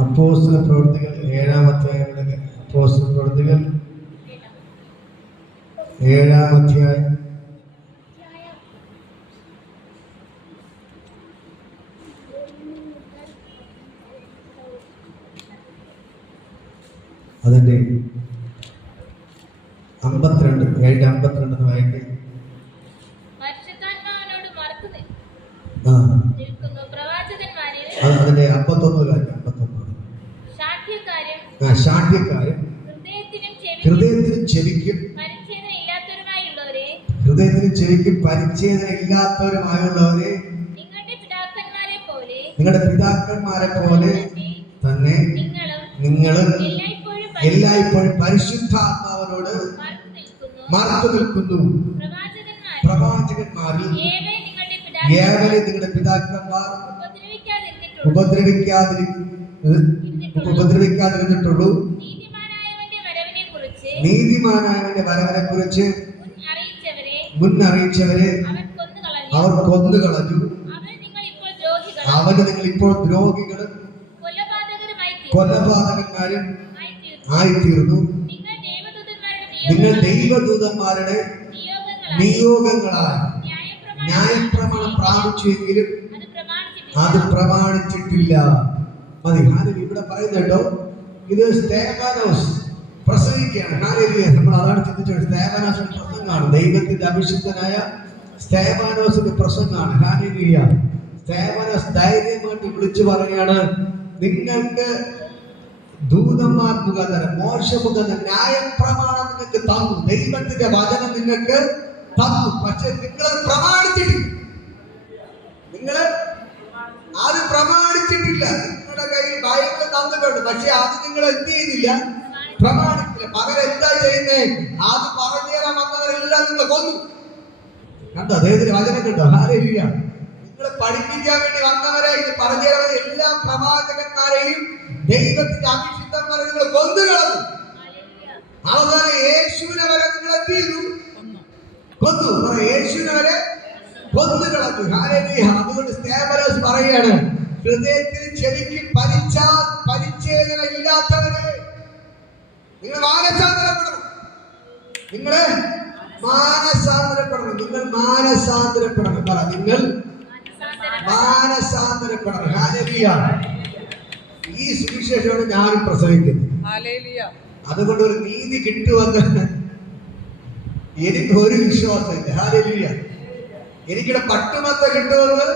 അപ്പോസ്തല പ്രവൃത്തികൾ 7-ാം അധ്യായം. അപ്പോസ്തല പ്രവൃത്തികൾ 7-ാം അധ്യായം. അതിന്റെ 52 7:52 വായിക്കേ. അതിന്റെ 51 ശാഠ്യക്കാരും ഹൃദയത്തിനും ചെവിക്കും പരിച്ഛേദന ഇല്ലാത്തവരുമായുള്ളവരെ നിങ്ങളുടെ പിതാക്കന്മാരെ പോലെ തന്നെ നിങ്ങളും എല്ലായ്പ്പോഴും പരിശുദ്ധാത്മാവിനോട് മറച്ചു നിൽക്കുന്നു. പ്രവാചകന്മാരിൽ ഏവരെ നിങ്ങളുടെ പിതാക്കന്മാർ ഉപദ്രവിക്കാതിരുന്നിട്ടുള്ളൂ. നീതിമാനായവന്റെ വരവിനെ കുറിച്ച് മുന്നറിയിച്ചവരെ അവർ കൊന്നുകളഞ്ഞു. അവന് നിങ്ങൾ ഇപ്പോൾ ദ്രോഹികളും കൊലപാതകന്മാരും ആയിത്തീർന്നു. നിങ്ങൾ ദൈവദൂതന്മാരുടെ നിയോഗങ്ങളാൽ ന്യായപ്രമാണം പ്രാപിച്ചുവെങ്കിലും അത് പ്രമാണിച്ചിട്ടില്ല. മതി. ഇവിടെ പറയുന്നുണ്ടോ, ഇത് സ്തേഫാനോസ് പ്രസംഗിക്കുകയാണ്. നമ്മൾ അതാണ് ചിന്തിച്ചത്. സ്തേഫാനോസിന്റെ പ്രസംഗമാണ്, ദൈവത്തിന്റെ അഭിഷിക്തനായ സ്തേഫാനോസിന്റെ പ്രസംഗമാണ്. സ്തേഫാനോസ് ധൈര്യമായിട്ട് വിളിച്ചു പറയുകയാണ്, നിങ്ങൾക്ക് ദൂതന്മാർ മുഖാന്തരം മോശ മുഖാന്തരം ന്യായപ്രമാണം നിങ്ങൾക്ക് തന്നു, ദൈവത്തിന്റെ വചനം നിങ്ങൾക്ക് തന്നു, പക്ഷെ നിങ്ങൾ പ്രമാണിച്ചിട്ടില്ല. നിങ്ങൾ അത് പ്രമാണിച്ചിട്ടില്ല. നിങ്ങളുടെ കയ്യിൽ ബൈബിൾ തന്നിട്ടുണ്ട്, പക്ഷെ അത് നിങ്ങൾ എന്ത് ചെയ്യുന്നില്ല, പ്രമാണിക്കില്ല. പകരം എന്താ ചെയ്യുന്നേ, അത് പറഞ്ഞു തരാൻ വന്നവരെല്ലാം നിങ്ങൾ കൊന്നു. കണ്ടോ അദ്ദേഹത്തിന്റെ വചനം കണ്ടോ? ഹല്ലേലൂയ. നിങ്ങൾ പഠിപ്പിക്കാൻ വേണ്ടി വന്നവരെ, ഇത് പറഞ്ഞു തരാൻ എല്ലാ പ്രവാചകന്മാരെയും ദൈവത്തിന്റെ അഭിഷിക്തന്മാരെ നിങ്ങൾ കൊന്നുകളഞ്ഞു. അവസാനം യേശുവിനെ വരെ നിങ്ങൾ എന്ത് ചെയ്തു, കൊന്നു. യേശുവിനെ വരെ കൊന്നുകളഞ്ഞു. ഹല്ലേലൂയ. അതുകൊണ്ട് സ്തേഫാനോസ് പറയുകയാണ്, ഹൃദയത്തിന് ചെവിക്ക് പരിച്ഛേദന ഇല്ലാത്തവരെ നിങ്ങൾ മാനസാന്തരപ്പെടണം. നിങ്ങൾ മാനസാന്തരപ്പെടണം. നിങ്ങൾ മാനസാന്തരപ്പെടണം. നിങ്ങൾ മാനസാന്തരപ്പെടണം. ഹല്ലേലൂയ. ഈ സുവിശേഷമാണ് ഞാനും പ്രസംഗിക്കുന്നത്. അതുകൊണ്ട് ഒരു നീതി കിട്ടുമെന്ന് എനിക്ക് ഒരു വിശ്വാസമില്ല. ഹല്ലേലൂയ. എനിക്കിവിടെ പട്ടുമത്ത കിട്ടുമെന്ന്,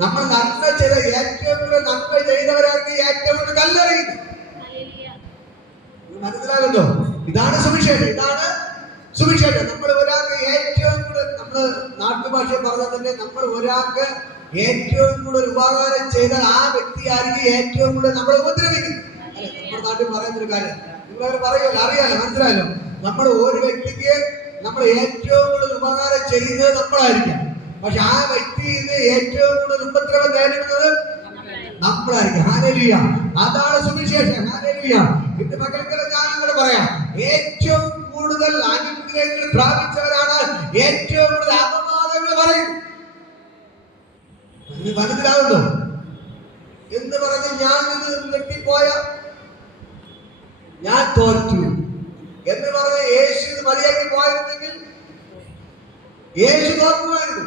നമ്മൾ നന്മ ചെയ്ത ഏറ്റവും കൂടുതൽ നന്മ ചെയ്തവരാർക്ക് ഏറ്റവും കൂടുതൽ കല്ലെറിയുന്നു. മനസ്സിലാകുന്നോ? ഇതാണ് സുവിശേഷം. ഇതാണ് സുവിശേഷം. നമ്മൾ ഒരാൾക്ക് ഏറ്റവും കൂടുതൽ, നമ്മൾ നാട്ടുഭാഷ പറഞ്ഞാൽ തന്നെ, നമ്മൾ ഒരാൾക്ക് ഏറ്റവും കൂടുതൽ ഉപകാരം ചെയ്താൽ ആ വ്യക്തി ആയിരിക്കും ഏറ്റവും കൂടുതൽ നമ്മളെ ഉപദ്രവിക്കുന്നത്. നമ്മുടെ നാട്ടിൽ പറയുന്നൊരു കാര്യം നിങ്ങൾ പറയുമല്ലോ, അറിയാലോ, മനസ്സിലായല്ലോ. നമ്മൾ ഒരു വ്യക്തിക്ക് നമ്മൾ ഏറ്റവും കൂടുതൽ ഉപകാരം ചെയ്യുന്നത് നമ്മളായിരിക്കാം, പക്ഷെ ആ വ്യക്തിയിൽ ഏറ്റവും കൂടുതൽ ഉപദ്രവം നേരിടുന്നത് നമ്മളായിരിക്കും. ഹല്ലേലൂയ. അതാണ് സുവിശേഷം. ഹല്ലേലൂയ. ഇന്ന് മക്കൾക്ക് ഞാൻ നിങ്ങളോട് പറയാം, ഏറ്റവും കൂടുതൽ അനുഗ്രഹങ്ങൾ പ്രാപിച്ചവരാണ് ഏറ്റവും കൂടുതൽ അപവാദങ്ങൾ പറയുന്നത്. മനസ്സിലാവുന്നു എന്ന് പറഞ്ഞ് ഞാൻ ഇത് നിർത്തിപ്പോയ ഞാൻ തോറ്റു എന്ന് പറഞ്ഞ് യേശു മതിയാക്കി പോയിരുന്നെങ്കിൽ യേശു തോക്കുമായിരുന്നു.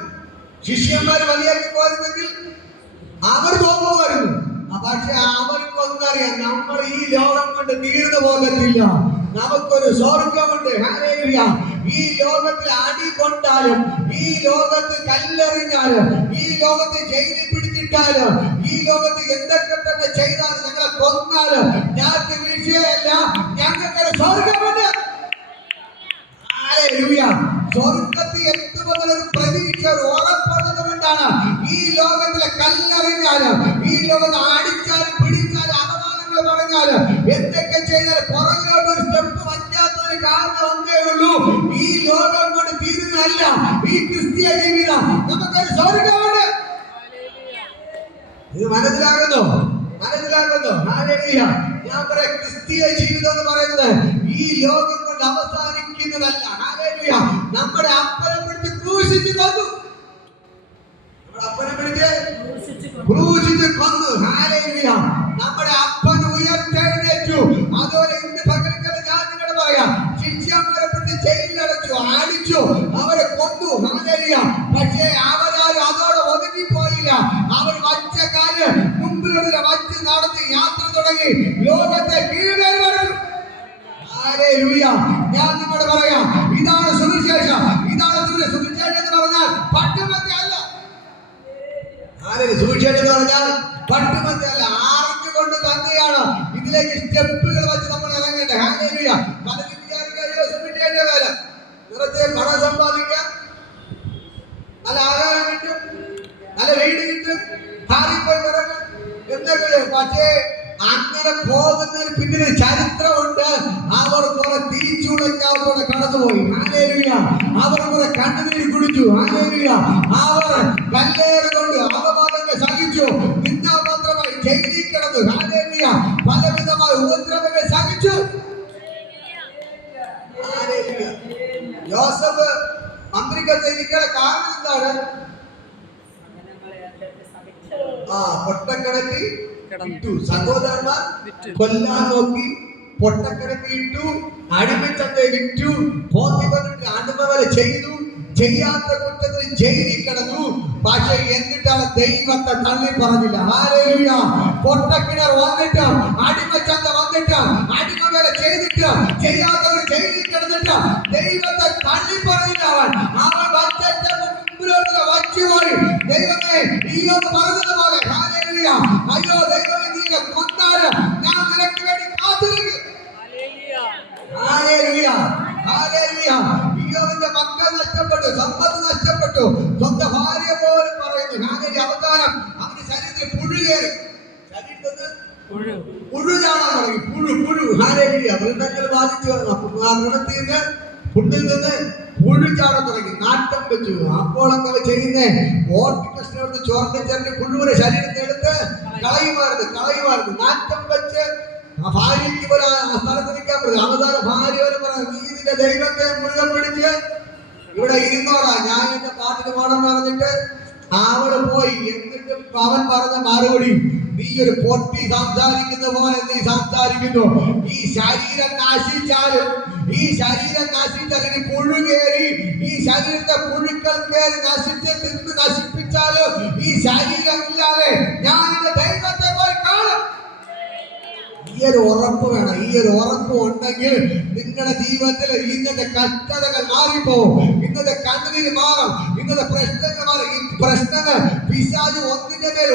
ശിഷ്യന്മാർ മതിയാക്കി പോയിരുന്നെങ്കിൽ അവർ തോക്കുമായിരുന്നു. പക്ഷെ അവർക്കൊന്നറിയാം, നമ്മൾ ഈ ലോകം കൊണ്ട് തീർന്നു പോകത്തില്ല. നമുക്കൊരു സ്വർഗമുണ്ട്. ഹല്ലേലൂയ. ഈ ലോകത്തിൽ അടി കൊണ്ടാലും, ഈ ലോകത്ത് കല്ലെറിഞ്ഞാലും, ഈ ലോകത്ത് ജയിലിൽ പിടിച്ചിട്ടാലും, ഈ ലോകത്ത് എന്തൊക്കെ തന്നെ ചെയ്താലും, ഞങ്ങളെ കൊന്നാലും ഞങ്ങൾക്ക് വിഷയമല്ല. ഞങ്ങൾക്ക് സ്വർഗമുണ്ട്. ഹല്ലേലൂയ. സ്വർഗത്തിൽ എത്തുമെന്നൊരു പ്രതീക്ഷ, ഒരു ഉറപ്പുള്ളത് കൊണ്ടാണ് ഈ ലോകത്തിലെ കല്ലെറിഞ്ഞാലും, ഈ ലോകത്ത് അടിച്ചാലും പിടിച്ചാലും അപമാനങ്ങൾ പറഞ്ഞാലും എന്തൊക്കെ ചെയ്താലും പുറകിലോട്ട് ഒരു സ്റ്റെപ്പ് വയ്ക്കാത്തൊരു കാരണം ഒന്നേ ഉള്ളൂ, ഈ ലോകം കൊണ്ട് തീരുന്നതല്ല ഈ ക്രിസ്തീയ ജീവിതം. നമുക്കൊരു സ്വർഗമുണ്ട്. ഇത് മനസ്സിലാകുന്നു? ഹല്ലേലൂയ. ഞാൻ പറയാം, ക്രിസ്തീയ ജീവിതം എന്ന് പറയുന്നത് ഈ ലോകം കൊണ്ട് അവസാനിക്കുന്നതല്ല. ഹല്ലേലൂയ. നമ്മുടെ അപ്പനെ പിടിച്ച് ക്രൂശിച്ച് കൊന്നു. നമ്മുടെ അപ്പനെ പിടിച്ച് ക്രൂശിച്ച് കൊന്നു. ഹല്ലേലൂയ. മുമ്പിലൂടെ വച്ച് നടത്തി യാത്ര തുടങ്ങി ലോകത്തെ കീഴ്മേൽ വരും. ഹല്ലേലൂയ. ഞാൻ നിങ്ങളോട് പറയാം, ഇതാണ് സുവിശേഷം. ഇതാണ് സുവിശേഷം എന്ന് പറഞ്ഞാൽ പട്ടുമത്തെ അല്ല. സുവിശേഷം എന്ന് പറഞ്ഞാൽ പട്ടുമത്തെ അല്ല, അറിഞ്ഞുകൊണ്ട് തന്നെയാണ് ഇതിലേക്ക് സ്റ്റെപ്പുകൾ വെച്ച് നമ്മൾ ഇറങ്ങേണ്ടത്. ഹല്ലേലൂയ. പലരും വിചാരിക്കുക സുവിശേഷ വേല നിറത്തെ പണം സമ്പാദിക്കാം, നല്ല ആഹാരം കിട്ടും, നല്ല വീട് കിട്ടും, കാറിൽ പോയി കിടക്കും എന്നൊക്കെ. പക്ഷേ അങ്ങനെ പോകുന്നതിന് പിന്നിൽ ചരിത്രമുണ്ട്. അവർ കുറെ തീച്ചൂടക്കാത്തോടെ കടന്നുപോയി. ഹല്ലേലൂയ. അവർ കുറെ കണ്ണുനീര് കുടിച്ചു. ഹല്ലേലൂയ. അവർ കല്ലേറുകൊണ്ട് അപമാനങ്ങൾ സഹിച്ചു. നിന്ദാപത്രമായി ജയിലിൽ കിടന്നു. ഹല്ലേലൂയ. പലവിധമായ ഉപദ്രവങ്ങൾ സഹിച്ചു. ഹല്ലേലൂയ. യോസഫ് മന്ത്രിക്കത്തിരിക്കുന്ന കാരണം എന്താണ്? പൊട്ടക്കിണറ്റി ഇട്ടു. സഹോദരന്മാർ കൊല്ലാൻ നോക്കി, പൊട്ടക്കിണറ്റി ഇട്ടു, അടിമച്ചത്തെ വിറ്റു, പോത്തിപ്പന്നിട്ട് അടിമവല ചെയ്തു, ചെയ്യാത്ത കുറ്റത്തിൽ ജയിലിൽ കിടന്നു. പക്ഷെ എന്നിട്ടാണ് ദൈവത്തെ തള്ളി പറഞ്ഞില്ല. ഹല്ലേലൂയ. പൊട്ടക്കിണർ വന്നിട്ട്, അടിമച്ചന്ത വന്നിട്ട്, അടിമവേല ചെയ്തിട്ട്, ചെയ്യാത്തവർ ജയിലിൽ കിടന്നിട്ട് ദൈവത്തെ തള്ളി പറഞ്ഞില്ല. അവൻ വച്ചുപോയി. ദൈവമേ, നീ ഒന്ന് പറഞ്ഞതുപോലെ ഹല്ലേലൂയ. അയ്യോ ദൈവമേ, നീ കൊന്നാല് ഞാൻ നിനക്ക് വേണ്ടി കാത്തിരിക്കും. ഹല്ലേലൂയ. ഹല്ലേലൂയ. ഇയ്യോബിന്റെ മക്കൾ നഷ്ടപ്പെട്ടു, സമ്പത്ത് നഷ്ടപ്പെട്ടു, സ്വന്തം ഭാര്യ പോലും പറയുന്നു. ഹല്ലേലൂയ. അവസാനം അവന്റെ ശരീരത്തിൽ പുഴു കയറി. ശരീരത്തിൽ പുഴു ചാടാൻ തുടങ്ങി. പുഴു. ഹല്ലേലൂയ. വൃദ്ധങ്ങൾ ബാധിച്ചു വന്നു. പുണ്ണിൽ നിന്ന് പുഴു ചാടാൻ തുടങ്ങി. നാട്ടം വെച്ചു. അപ്പോഴൊക്കെ ചെയ്യുന്നേ ഓട്ടി കഷ്ണം ചോറിന്റെ ചേർന്ന് പുഴുവിനെ ശരീരത്തിൽ എടുത്ത് കളയുമായിരുന്നു. നാട്ടം വെച്ച് ഭാര്യയ്ക്ക് പോലെ ആ സ്ഥലത്ത് നിൽക്കാൻ പറ്റില്ല. അവസാന ഭാര്യ വരെ പറഞ്ഞു, നീ നിന്റെ ദൈവത്തെ മുഴുവൻ പിടിച്ച് ഇവിടെ ഇരുന്നോടാ, ഞാൻ എന്റെ പാട്ടിന് പോകണമെന്ന് പറഞ്ഞിട്ട് അവള് പോയി. എന്നിട്ടും അവൻ പറഞ്ഞ മറുപടി, നീ ഒരു പൊട്ടി സംസാരിക്കുന്ന പോലെ നീ സംസാരിക്കുന്നു. ഈ ശരീരം നശിച്ചാലും ഇനി പുഴു കയറി, ഈ ശരീരത്തെ പുഴുക്കൾ കയറി തിന്ന് നശിപ്പിച്ചാലും ഈ ശരീരം ഇല്ലാതെ ഞാൻ എന്റെ ദൈവത്തെ പോയി കാണും. ഈ ഒരു ഉറപ്പ് വേണം. ഈ ഒരു ഉറപ്പ് ഉണ്ടെങ്കിൽ നിങ്ങളുടെ ജീവിതത്തിൽ ഇന്നത്തെ കഷ്ടതകൾ മാറിപ്പോവും. ഇന്നത്തെ കണ്ണുനീര് മാറും. ഇന്നത്തെ പ്രശ്നങ്ങൾ മാറും. ഈ പ്രശ്നങ്ങൾ പിശാച് ഒന്നിന്റെ മേൽ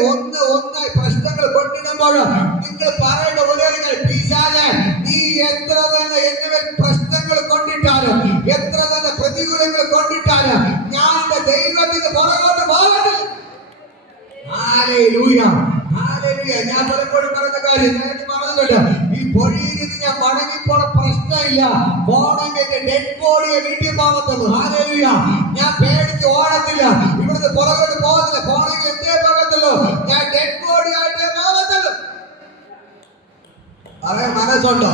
ഒന്നായി പ്രശ്നങ്ങൾ കൊണ്ടിടുമ്പോൾ നിങ്ങൾ പറയേണ്ട ഒരേ പിശാച്, നീ എത്ര തന്നെ എന്റെ മേൽ പ്രശ്നങ്ങൾ കൊണ്ടിട്ടാലും, എത്ര തന്നെ പ്രതികൂലങ്ങൾ കൊണ്ടിട്ടാലും ഞാൻ എന്റെ ദൈവത്തിന് പുറകോട്ട് പോകത്തില്ല. ഹല്ലേലൂയ. ഹല്ലേലൂയ. ഞാൻ പലപ്പോഴും പറഞ്ഞ കാര്യം നേരത്തെ പറഞ്ഞിട്ടുണ്ട്. ഈ പൊഴിയിൽ നിന്ന് ഞാൻ മടങ്ങിപ്പോണ പ്രശ്നമില്ല. പോണെങ്കിൽ ഡെഡ് ബോഡിയെ വീട്ടിൽ പോകത്തുള്ളൂ. ഹല്ലേലൂയ. ഞാൻ പേടിച്ച് ഓടത്തില്ല. ഇവിടുന്ന് പുറകോട്ട് പോകത്തില്ല. പോണെങ്കിൽ എന്തേ പോകത്തുള്ളൂ, ഞാൻ ഡെഡ് ബോഡി ആയിട്ടേ പോകത്തുള്ളൂ. പറയാൻ മനസ്സുണ്ടോ?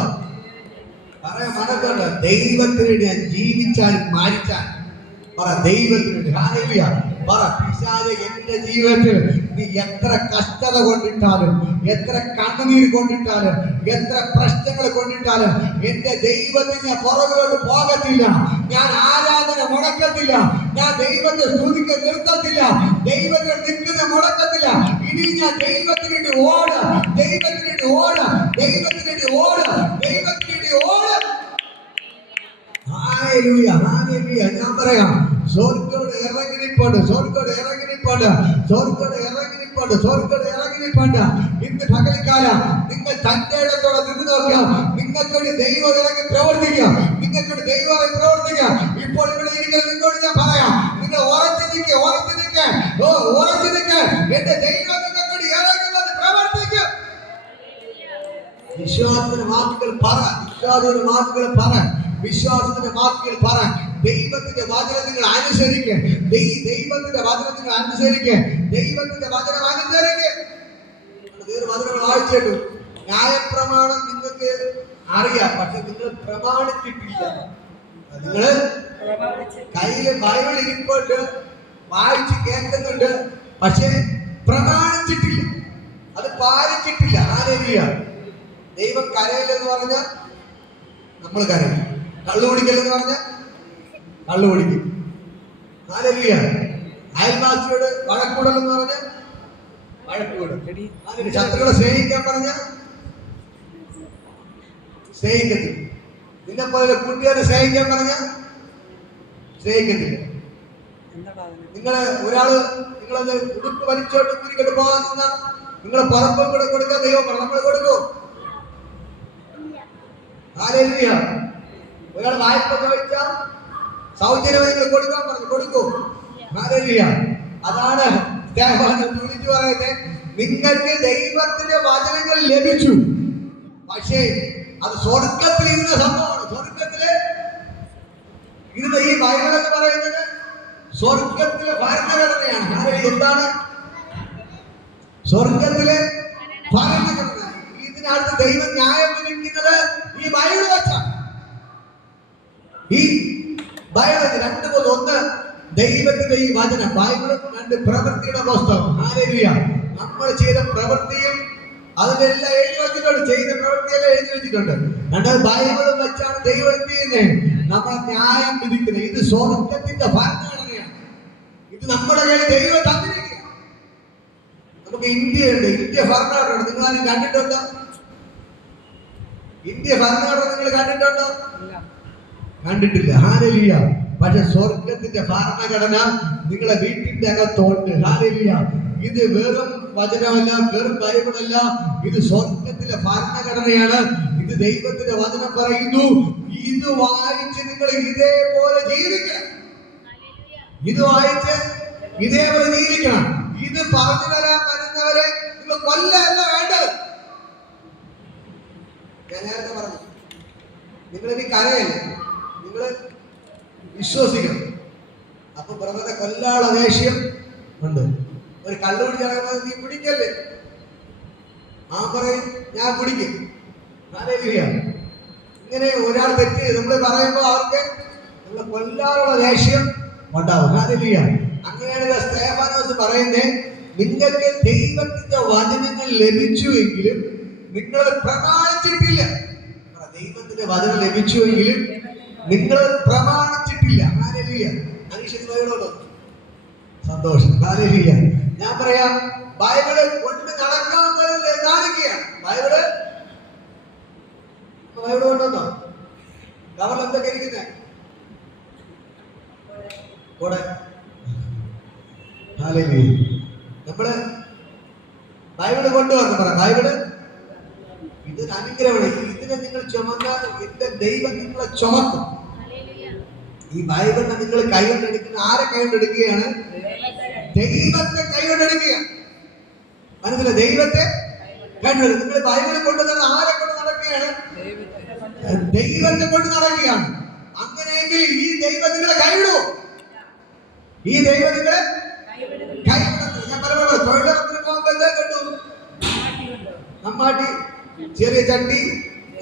ദൈവത്തിന് വേണ്ടി ഞാൻ ജീവിച്ചാലും മരിച്ചാൽ പറ, ദൈവത്തിന് വേണ്ടി. ഹല്ലേലൂയ. പറ, പിശാച് എന്റെ ജീവിതത്തിൽ നീ എത്ര കഷ്ടത കൊണ്ടിട്ടാലും, എത്ര കണ്ണുനീർ കൊണ്ടിട്ടാലും, എത്ര പ്രശ്നങ്ങൾ കൊണ്ടിട്ടാലും എന്റെ ദൈവത്തിന് ഞാൻ പുറകിലോട്ട് പോകത്തില്ല. ഞാൻ ആരാധന മുടക്കത്തില്ല. ഞാൻ ദൈവത്തെ സ്തുതിക്ക് നിർത്തത്തില്ല. ദൈവത്തിന് നിൽക്കുന്ന മുടക്കത്തില്ല. ഇനി ഞാൻ ദൈവത്തിന് വേണ്ടി ഓട്, ദൈവത്തിന് വേണ്ടി ഓട്, ദൈവത്തിന് വേണ്ടി ഓട്, ദൈവത്തിന് വേണ്ടി ഓട്. ഹല്ലേലൂയ. ഹല്ലേലൂയ. ഞാൻ പറയാം, സ്വർഗ്ഗോട് ഇറങ്ങിനിപ്പുണ്ട്. ഇന്ന് പകൽക്കാലം നിങ്ങൾ തന്റെ ഇടത്തോടെ നിന്ന് നോക്കാം. നിങ്ങൾക്കൊരു ദൈവം ഇറങ്ങി പ്രവർത്തിക്കാം. ഇപ്പോൾ ഇവിടെ ഇരിക്കുന്ന നിങ്ങളോട് ഞാൻ പറയാം, നിങ്ങൾ ഉറച്ചു നിൽക്കുക. എന്റെ ദൈവം നിങ്ങൾക്ക് ഇറങ്ങി വന്ന് പ്രവർത്തിക്കും. വിശ്വാസത്തിന്റെ വാക്കുകൾ പറ. ദൈവത്തിന്റെ വചനം നിങ്ങൾ അനുസരിക്കുക. ദൈവത്തിന്റെ വചനം അനുസരിക്കുക. വചനങ്ങൾ വായിച്ചിട്ടു. ന്യായപ്രമാണം നിങ്ങൾക്ക് അറിയാം, പക്ഷെ നിങ്ങൾ പ്രമാണിച്ചിട്ടില്ല. നിങ്ങള് കയ്യില് ബൈബിൾ ഇരിപ്പുണ്ട്, വായിച്ച് കേൾക്കുന്നുണ്ട്, പക്ഷെ പ്രമാണിച്ചിട്ടില്ല, അത് പാലിച്ചിട്ടില്ല. ഹല്ലേലൂയ. ദൈവം കരയില്ലെന്ന് പറഞ്ഞാൽ നമ്മൾ കരയും. കള്ളു കുടിക്കലെന്ന് പറഞ്ഞാൽ കള്ളു കുടിക്കും. ഹല്ലേലൂയ. അയൽവാസിയോട് വഴക്കൂടലെന്ന് പറഞ്ഞാൽ വഴക്കൂടും. അതിന് ശത്രുക്കളെ സ്നേഹിക്കാൻ പറഞ്ഞ സ്നേഹിക്കത്തില്ല. നിന്നെ പോലെ കൂട്ടുകാരെ സ്നേഹിക്കാൻ പറഞ്ഞ സ്നേഹിക്കത്തില്ല. നിങ്ങള് ഒരാള് നിങ്ങളത് ഉടുപ്പ് വലിച്ചോട്ട് കുരിക്കെട്ട് പോകാൻ നിന്നാ നിങ്ങളെ പറമ്പും കൂടെ കൊടുക്കാൻ ദൈവം പറഞ്ഞു. നമ്മൾ കൊടുക്കും. ഹല്ലേലൂയ. ഒരാൾ വായ്പ ചോദിച്ചാൽ സൗജന്യമായി നിങ്ങൾ കൊടുക്കാൻ പറഞ്ഞു, കൊടുക്കും. ഹല്ലേലൂയ. അതാണ് വിളിച്ചു പറയുന്നത്, നിങ്ങൾക്ക് ദൈവത്തിന്റെ വചനങ്ങൾ ലഭിച്ചു, പക്ഷേ അത് സ്വർഗത്തിൽ ഇരുന്ന സംഭവമാണ്. സ്വർഗത്തില് ഇരുന്ന ഈ ബൈബിൾ എന്ന് പറയുന്നത് സ്വർഗത്തിലെ ഭരണഘടനയാണ്. എന്താണ് സ്വർഗത്തിലെ ഭരണഘടന? ഇതിനകത്ത് ദൈവം ന്യായം വിധിക്കുന്നത് ഈ ബൈബിൾ വെച്ചാണ്. ഈ ബൈബിൾ രണ്ട് പോലെ, ഒന്ന് ദൈവത്തിന്റെ ഈ വചനം ബൈബിളും, രണ്ട് പ്രവൃത്തിയുടെ പുസ്തകം. ഹല്ലേലൂയ. നമ്മൾ ചെയ്ത പ്രവൃത്തിയും അതിലെല്ലാം എഴുതി വെച്ചിട്ടുണ്ട്. ചെയ്ത പ്രവൃത്തിയെല്ലാം എഴുതി വെച്ചിട്ടുണ്ട്. രണ്ട് ബൈബിളും വെച്ചാണ് ദൈവം എന്ത് ചെയ്യുന്നത്? നമ്മളെ ന്യായം വിധിക്കുന്നത്. ഇത് സ്വർഗത്തിന്റെ ഭരണഘടനയാണ്. ഇത് നമ്മുടെ കയ്യിൽ ദൈവം തന്നിരിക്കുകയാണ്. നമുക്ക് ഇന്ത്യയുണ്ട്, ഇന്ത്യ ഭരണഘടന. നിങ്ങൾ ആരും കണ്ടിട്ടുണ്ടോ? ഇന്ത്യ ഭരണഘടന നിങ്ങൾ കണ്ടിട്ടുണ്ടോ? കണ്ടിട്ടില്ല. ഹല്ലേലൂയ. പക്ഷെ സ്വർഗത്തിന്റെ ഭരണഘടന നിങ്ങളെ വീട്ടിന്റെ അകത്തോണ്ട്. ഹല്ലേലൂയ. ഇത് വെറും വചനമല്ല, വെറും ബൈബിളല്ല, ഇത് സ്വർഗത്തിലെ ഭരണഘടനയാണ്. ഇത് ദൈവത്തിന്റെ വചനം പറയുന്നു. ഇത് വായിച്ച് നിങ്ങൾ ഇതേപോലെ ജീവിക്കണം. ഇത് വായിച്ച് ഇതേപോലെ ജീവിക്കണം. ഇത് പറഞ്ഞു തരാൻ വരുന്നവരെ നിങ്ങൾ കൊല്ലല്ല വേണ്ടത്. ഞാൻ നേരത്തെ പറഞ്ഞു, നിങ്ങളിനി കരയല്ലേ, നിങ്ങള് വിശ്വസിക്കണം. അപ്പൊ ബ്രദറെ കൊല്ലാനുള്ള ദേഷ്യം ഉണ്ട്. ഒരു കള്ളുപിടി നടക്കുന്നത് നീ പിടിക്കല്ലേ, ആ പറയും ഞാൻ പിടിക്കും. ഹല്ലേലൂയ. ഇങ്ങനെ ഒരാൾ തെറ്റ് നമ്മൾ പറയുമ്പോൾ അവർക്ക് നമ്മളെ കൊല്ലാനുള്ള ദേഷ്യം ഉണ്ടാവും. ഹല്ലേലൂയ. അങ്ങനെയാണ് സ്തെഫാനോസ് പറയുന്നത്, നിങ്ങൾക്ക് ദൈവത്തിന്റെ വചനങ്ങൾ ലഭിച്ചുവെങ്കിലും നിങ്ങൾ പ്രമാണിച്ചിട്ടില്ല. ദൈവത്തിന്റെ വചനം ലഭിച്ചുവെങ്കിലും നിങ്ങൾ പ്രമാണിച്ചിട്ടില്ല. ഹല്ലേലൂയ. മനുഷ്യനോട് സന്തോഷം. ഹല്ലേലൂയ. ഞാൻ പറയാം, ബൈബിള് കൊണ്ട് നടക്കാവുന്നതല്ലേ കാണിക്കുകയാണ്. ബൈബിള് കൊണ്ടുവന്നോ? കവറിൽ എന്തൊക്കെ ഇരിക്കുന്നേ? കൂടെ. ഹല്ലേലൂയ. നമ്മള് ബൈബിള് കൊണ്ടുവന്നു പറ. ബൈബിള് ഇതൊരു അനുഗ്രഹമാണ്. ഇതിനെ നിങ്ങൾ ചുമന്നാൽ എന്റെ ദൈവം നിങ്ങളെ ചുമക്കും. ഈ ബൈബിളിനെ നിങ്ങൾ കൈകൊണ്ടെടുക്കുന്ന ആരെ കൈകൊണ്ടെടുക്കുകയാണ്? ദൈവത്തെ കൈകൊണ്ടെടുക്കുകയാണ്. മനസ്സിലായി? ദൈവത്തെ കൈകൊണ്ടെടുക്കുക. നിങ്ങൾ ബൈബിൾ കൊണ്ടുവന്നത് ആരെ കൊണ്ട് നടക്കുകയാണ്? ദൈവത്തെ കൊണ്ട് നടക്കുകയാണ്. അങ്ങനെയെങ്കിൽ ഈ ദൈവം നിങ്ങളെ കൈവിടുമോ? ഈ ദൈവം നിങ്ങളെ കൈവിടത്തില്ല. ഞാൻ പലപ്പോഴും തൊഴിലുറപ്പിന് പോകുമ്പോൾ എന്താ കണ്ടു? നമ്മാട്ടി, ചെറിയ ചട്ടി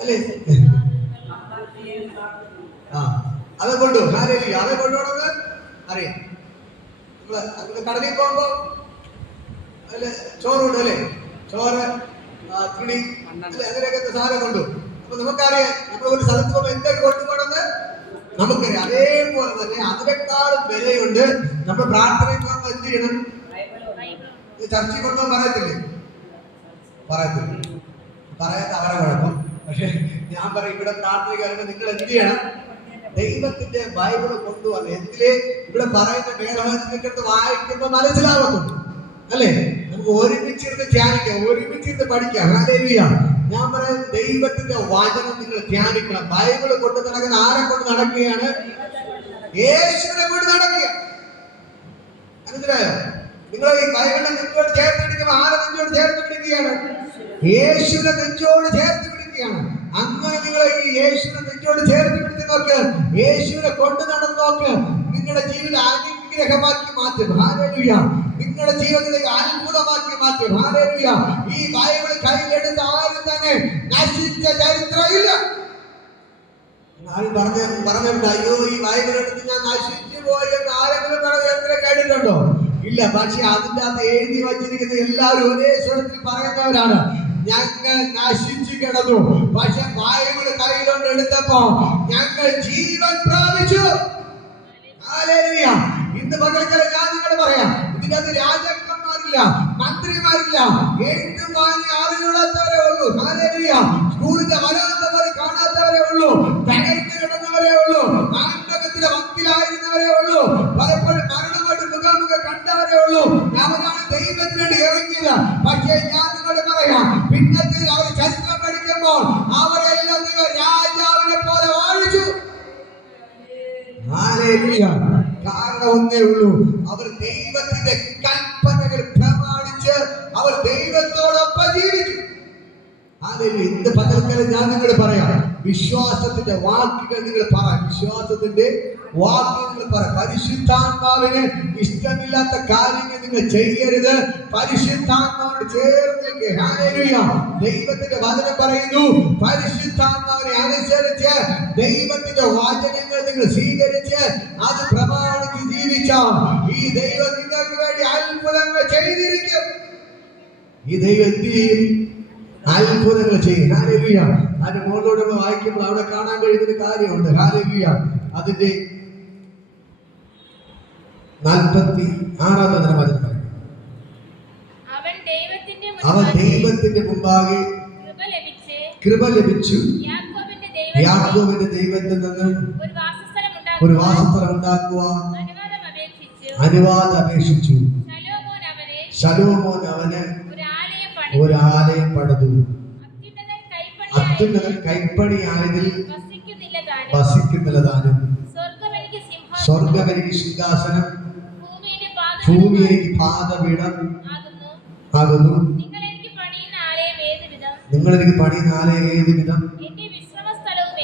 അല്ലേ, അത് കൊണ്ടു. ഹല്ലേലൂയ. അത് കൊണ്ടുപോകണമെന്ന് അറിയാം. നമ്മള് കടലിൽ പോകുമ്പോ അല്ലെ ചോറുണ്ട്, അല്ലേ, ചോറ്, തുണി, അല്ലെ, അങ്ങനെയൊക്കെ സാധനം കൊണ്ടു. അപ്പൊ നമുക്കറിയാം നമ്മൾ ഒരു സ്ഥലത്ത് പോകുമ്പോൾ എന്തൊക്കെ കൊണ്ടുപോകണമെന്ന് നമുക്കറിയാം. അതേപോലെ തന്നെ അതിനേക്കാളും വിലയുണ്ട് നമ്മൾ പ്രാർത്ഥനയ്ക്ക് പോകുമ്പോൾ എന്ത് ചെയ്യണം? ചർച്ചയിൽ കൊണ്ടുപോകാൻ പറയത്തില്ലേ? പറയത്തില്ല. പറയാത്ത അവരെ കുഴപ്പം. പക്ഷെ ഞാൻ പറയും, ഇവിടെ പ്രാർത്ഥനയ്ക്ക് നിങ്ങൾ എന്ത് ചെയ്യണം? ദൈവത്തിന്റെ ബൈബിള് കൊണ്ടുവന്ന് എന്തിലെ ഇവിടെ പറയുന്ന വേദവചനത്തിനടുത്ത് വായിക്കുമ്പോൾ മനസ്സിലാവുന്നുണ്ട്, അല്ലേ? നമുക്ക് ഒരുമിച്ചിരുന്ന് ധ്യാനിക്കാം, ഒരുമിച്ചിരുന്ന് പഠിക്കാം. ഹല്ലേലൂയ. ഞാൻ പറയുന്നത് ദൈവത്തിന്റെ വചനം നിങ്ങൾ ധ്യാനിക്കണം. ബൈബിള് കൊണ്ട് നടക്കുന്ന ആരെ കൊണ്ട് നടക്കുകയാണ്? യേശുവിനെ കൊണ്ട് നടക്കുക. മനസ്സിലായോ? നിങ്ങൾ ഈ ബൈബിളിനെ നെഞ്ചോട് ചേർത്ത് പിടിക്കുമ്പോൾ ആരെ നെഞ്ചോട് ചേർത്ത് പിടിക്കുകയാണ്? യേശുവിനെ നെഞ്ചോട് ചേർത്ത് പിടിക്കുകയാണ്. അങ്ങനെ നിങ്ങൾ ഈ യേശുവിനെ നെഞ്ചോട് ചേർത്ത് പിടിച്ച് നോക്ക്, യേശുവിനെ കൊണ്ട് നടന്ന് നോക്ക്, നിങ്ങളുടെ ജീവിതം അനുഗ്രഹമാക്കി മാറ്റും. ഹല്ലേലൂയ. നിങ്ങളുടെ ജീവിതത്തിലെ അത്ഭുതമാക്കി മാറ്റും. ഹല്ലേലൂയ. ഈ ബൈബിൾ കയ്യിലെടുത്ത ആരും തന്നെ നശിച്ച ചരിത്രമില്ല. ആരും പറഞ്ഞിട്ടുണ്ട്, അയ്യോ ഈ ബൈബിൾ എടുത്ത് ഞാൻ നശിച്ചു പോയി എന്ന് ആരെങ്കിലും പറഞ്ഞ കേട്ടിട്ടുണ്ടോ? ഇല്ല. പക്ഷെ അതിൻ്റെ അകത്ത് എഴുതി വച്ചിരിക്കുന്ന എല്ലാവരും ഒരേ സ്വരത്തിൽ പറയുന്നവരാണ്, ഞങ്ങൾ നശിച്ചു കിടന്നു, പക്ഷെ ബൈബിൾ കയ്യിലോട്ട് എടുത്തപ്പോ ഞങ്ങൾ ജീവൻ പ്രാപിച്ചു. ഹല്ലേലൂയ. ഇന്ന് പകൽക്കാലം ഞാൻ നിങ്ങളോട് പറയാം, ഇതിന്റെ അകത്ത് രാജാക്കന്മാരില്ല, രാജാക്കന്മാരില്ല, മന്ത്രിമാരില്ല, എഴുത്തും വായന അറിഞ്ഞൂടാത്തവരേ ഉള്ളൂ. ഹല്ലേലൂയ. സ്കൂളിന്റെ വരാത്തവരെ കാണാത്തവരേ ഉള്ളൂ, തകർന്നു കിടന്നവരേ ഉള്ളൂ, നാട്ടകത്തിലെ വക്കിലായിരുന്നവരേ ഉള്ളൂ, പലപ്പോഴും മരണമായിട്ട് മുഖാമുഖം കണ്ടവരേ ഉള്ളൂ. അവരാണ് ദൈവത്തിന് വേണ്ടി ഇറങ്ങിയത്. പക്ഷേ ഞാൻ നിങ്ങളോട് പറയാം, പിന്നത്തെ അവർ ചരിത്രം പഠിക്കുമ്പോൾ അവരെല്ലാം നിങ്ങൾ രാജാവിനെ പോലെ വാഴിച്ചു. കാരണം ഒന്നേ ഉള്ളൂ, അവർ ദൈവത്തിന്റെ കൽപ്പനകൾ പ്രമാണിച്ച് അവർ ദൈവത്തോടൊപ്പം ജീവിച്ചു. ഇന്ന് പകൽക്കാലം ഞാൻ നിങ്ങളോട് പറയാം, വിശ്വാസത്തിന്റെ വാക്കുകൾ നിങ്ങൾ പറ. വിശ്വാസത്തിന്റെ വാക്കുകൾ നിങ്ങൾ പറ. പരിശുദ്ധാത്മാവിന് ഇഷ്ടമില്ലാത്ത കാര്യങ്ങൾ നിങ്ങൾ ചെയ്യരുത്. പരിശുദ്ധാത്മാവിനോട് ചേർന്ന് നിൽക്കുക. ഹല്ലേലൂയ. ദൈവത്തിന്റെ വചനം പറയുന്നു, പരിശുദ്ധാത്മാവിനെ അനുസരിച്ച് ദൈവത്തിന്റെ വചനങ്ങൾ നിങ്ങൾ സ്വീകരിച്ച് അത് പ്രമാണിച്ച് ജീവിച്ചാൽ ഈ ദൈവം നിങ്ങൾക്ക് വേണ്ടി അത്ഭുതങ്ങൾ ചെയ്തിരിക്കും. ഈ ദൈവം എന്ത് ചെയ്യും? അത്ഭുതങ്ങൾ ചെയ്യും. ഹല്ലേലൂയ. അതിന്റെ മുകളിലൂടെ വായിക്കുമ്പോൾ അവിടെ കാണാൻ കഴിയുന്ന കാര്യമുണ്ട്. ഹല്ലേലൂയ. അതിന്റെ 46-ാം വചനം പറയും, അവൻ ദൈവത്തിന്റെ മുമ്പാകെ കൃപ ലഭിച്ചു, യാക്കോബിന്റെ ദൈവത്തിൽ നിന്ന് ഒരു വാസസ്ഥലം ഉണ്ടാക്കുവാൻ അനുവാദം അപേക്ഷിച്ചു. ശലോമോൻ അവന് ഒരു ആലയം പണിതു. അത്യുന്നതൻ കൈപ്പണിയായതിൽ വസിക്കുന്നില്ല താനും. സ്വർഗം എനിക്ക് സിംഹാസനം, ഭൂമി എനിക്ക് പാദപീഠം ആകുന്നു. നിങ്ങൾ എനിക്ക് പണിയുന്ന ആലയം ഏത് വിധം?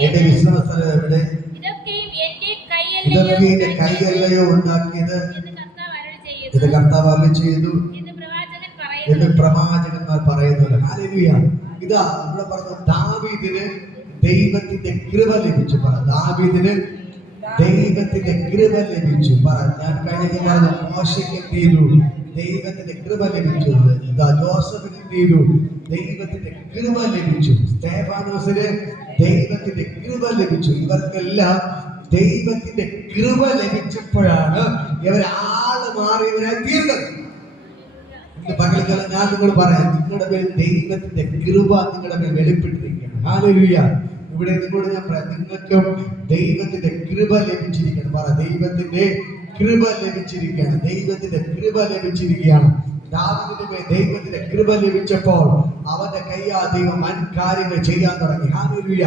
എന്റെ വിശ്രമസ്ഥലം എവിടെ? ഇതൊക്കെ എന്റെ കൈയല്ലയോ ഉണ്ടാക്കിയത് ഇത് കർത്താവ് അരുളി ചെയ്തു എന്ന് പ്രവാചകന്മാർ പറയുന്നുണ്ട്. ഹല്ലേലൂയ. ഇതാ ഇവിടെ പറഞ്ഞ ദാവീദിന് ദൈവത്തിന്റെ കൃപ ലഭിച്ചു. പറ, ദാവീദിന് ദൈവത്തിന്റെ കൃപ ലഭിച്ചു. പറ, ഞാൻ കഴിഞ്ഞ പറഞ്ഞ മോശയ്ക്ക് എന്ത് ചെയ്തു? ദൈവത്തിന്റെ കൃപ ലഭിച്ചു. ഇതാ ജോസഫിന് എന്ത് ചെയ്തു? ദൈവത്തിന്റെ കൃപ ലഭിച്ചു. സ്തെഫാനോസിന് ദൈവത്തിന്റെ കൃപ ലഭിച്ചു. ഇവർക്കെല്ലാം ദൈവത്തിന്റെ കൃപ ലഭിച്ചപ്പോഴാണ് ഇവർ ആള് മാറിയവരായി തീർന്നത്. പകൽക്കാലം ഞാൻ നിങ്ങൾ പറയാം, നിങ്ങളുടെ മേൽ ദൈവത്തിന്റെ കൃപ നിങ്ങളുടെ മേൽ വെളിപ്പെട്ടിരിക്കുകയാണ്. ഹല്ലേലൂയ. ഇവിടെ നിങ്ങളോട് ഞാൻ പറയാം, നിങ്ങൾക്കും ദൈവത്തിന്റെ കൃപ ലഭിച്ചിരിക്കണം. പറ, ദൈവത്തിന്റെ കൃപ ലഭിച്ചിരിക്കുകയാണ്. ദൈവത്തിന്റെ കൃപ ലഭിച്ചിരിക്കുകയാണ്. ദാവീദിന്റെ മേൽ ദൈവത്തിന്റെ കൃപ ലഭിച്ചപ്പോൾ അവന്റെ കയ്യാ ദൈവം വൻ കാര്യങ്ങൾ ചെയ്യാൻ തുടങ്ങി. ഹല്ലേലൂയ.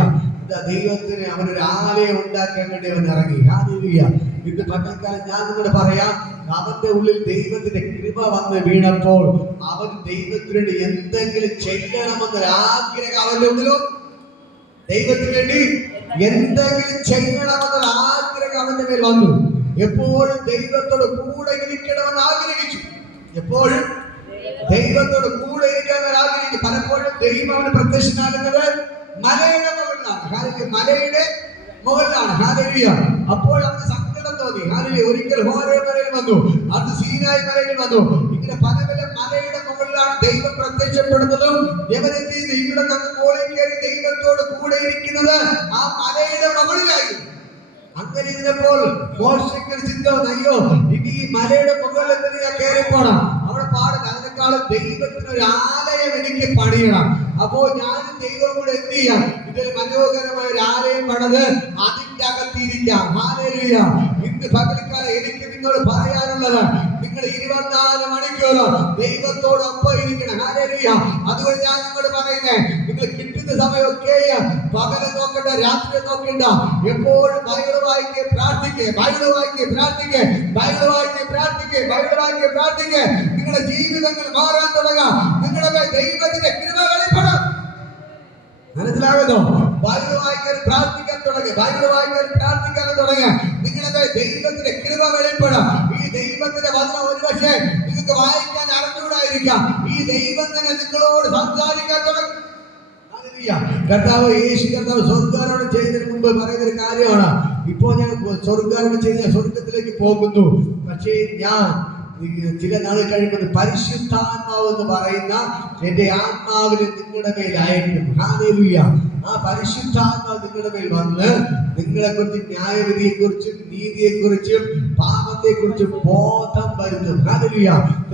ദൈവത്തിന് അവനൊരു ആലയം ഉണ്ടാക്കാൻ വേണ്ടി അവൻ ഇറങ്ങി. ഹല്ലേലൂയ. ഇന്ന് പകൽക്കാലം ഞാൻ നിങ്ങളോട് പറയാം, അവന്റെ ഉള്ളിൽ ദൈവത്തിന്റെ കൃപ വന്ന് വീണപ്പോൾ അവൻ ദൈവത്തിന് വേണ്ടി എന്തെങ്കിലും ചെയ്യണമെന്നൊരു ആഗ്രഹം അവന്റെ ഉള്ളിലോ, ദൈവത്തിന് വേണ്ടി എന്തെങ്കിലും ചെയ്യണമെന്നൊരു ആഗ്രഹം അവന്റെ മേൽ വന്നു. എപ്പോഴും ദൈവത്തോട് കൂടെ ഇരിക്കണമെന്ന് ആഗ്രഹിച്ചു. എപ്പോഴും ദൈവത്തോട് കൂടെ ഇരിക്കാൻ ആഗ്രഹിച്ചു. പലപ്പോഴും ദൈവം അവന് പ്രത്യക്ഷനാകുന്നത് മലയുടെ മുകളിലാണ്. മലയുടെ മുകളിലാണ്. ഹല്ലേലൂയ. അപ്പോൾ അവന് സങ്കടം തോന്നി. ഹല്ലേലൂയ. ഒരിക്കൽ ഹോരേബ് മലയിൽ വന്നു, അത് സീനായി മലയിൽ വന്നു. ഇങ്ങനെ പല പല മലയുടെ മുകളിലാണ് ദൈവം പ്രത്യക്ഷപ്പെടുന്നതും എവരെന്ത് ചെയ്ത് ഇവിടെ നിന്ന് മുകളിൽ കയറി ദൈവത്തോട് കൂടെ ഇരിക്കുന്നത് ആ മലയുടെ മുകളിലായിരുന്നു. അങ്ങനെ ഇരുന്നപ്പോൾ മോശയ്ക്ക് ചിന്ത വന്നു, അയ്യോ ഇനി ഈ മലയുടെ മുകളിൽ ഞാൻ കയറി പോണം, അവിടെ പാടില്ല. അതിനേക്കാളും ദൈവത്തിന് ഒരു ആലയം എനിക്ക് പണിയണം. അപ്പോ ഞാനും ദൈവം കൂടെ എന്ത് ചെയ്യാം? ഇതൊരു മനോഹരമായ ഒരു ആലയം പണിത് അതിന്റെ അകത്തിരിക്കാം. ഹല്ലേലൂയ. ഇന്ന് പകൽക്കാലം എനിക്ക് നിങ്ങളോട് പറയാനുള്ളത്, നിങ്ങൾ 24 മണിക്കൂറും ദൈവത്തോടൊപ്പം ഇരിക്കണം. ഹല്ലേലൂയ. അതുകൊണ്ട് ഞാൻ നിങ്ങളോട് പറയുന്നേ, നിങ്ങൾ കിട്ടുന്ന സമയമൊക്കെ പകല് നോക്കണ്ട, രാത്രി നോക്കണ്ട, എപ്പോഴും ബൈബിൾ വായിക്കുക, പ്രാർത്ഥിക്കുക, ബൈബിൾ വായിക്കുക, പ്രാർത്ഥിക്കുക, ബൈബിൾ വായിക്കുക, പ്രാർത്ഥിക്കുക, ബൈബിൾ വായിക്കുക, പ്രാർത്ഥിക്കുക. നിങ്ങളുടെ ജീവിതങ്ങൾ മാറാൻ തുടങ്ങുക. നിങ്ങളുടെ ദൈവത്തിന്റെ കൃപ വെളിപ്പെടും. മനസ്സിലാകുന്നോ? ബൈബിൾ വായിക്കാൻ പ്രാർത്ഥിക്കാൻ തുടങ്ങുക, ബൈബിൾ വായിക്കാൻ പ്രാർത്ഥിക്കാൻ തുടങ്ങുക. നിങ്ങളുടെ ദൈവത്തിന്റെ കൃപ വെളിപ്പെടും. ഈ ദൈവത്തിന്റെ വചനം ഒരുപക്ഷെ നിങ്ങൾക്ക് വായിക്കാൻ അറിഞ്ഞുകൂടായിരിക്കാം. ഈ ദൈവം തന്നെ നിങ്ങളോട് സംസാരിക്കാൻ തുടങ്ങും. കർത്താവ് യേശു കർത്താവ് സ്വർഗ്ഗാരോഹണം ചെയ്യുന്നതിന് മുമ്പ് പറയുന്ന ഒരു കാര്യമാണ്, ഇപ്പോ ഞാൻ സ്വർഗ്ഗാരോഹണം ചെയ്ത സ്വർഗത്തിലേക്ക് പോകുന്നു, പക്ഷേ ഞാൻ ചില നാൾ കഴിയുമ്പോൾ പരിശുദ്ധാത്മാവ് എന്ന് പറയുന്ന എന്റെ ആത്മാവിന് നിങ്ങളുടെ മേൽ അയക്കും. ഹല്ലേലൂയ. ആ പരിശുദ്ധാത്മാവ് നിങ്ങളുടെ മേൽ വന്ന് നിങ്ങളെ കുറിച്ച് ന്യായവിധിയെ കുറിച്ചും നീതിയെ കുറിച്ചും പാപത്തെ കുറിച്ചും ബോധം വരുത്തും. ഹല്ലേലൂയ.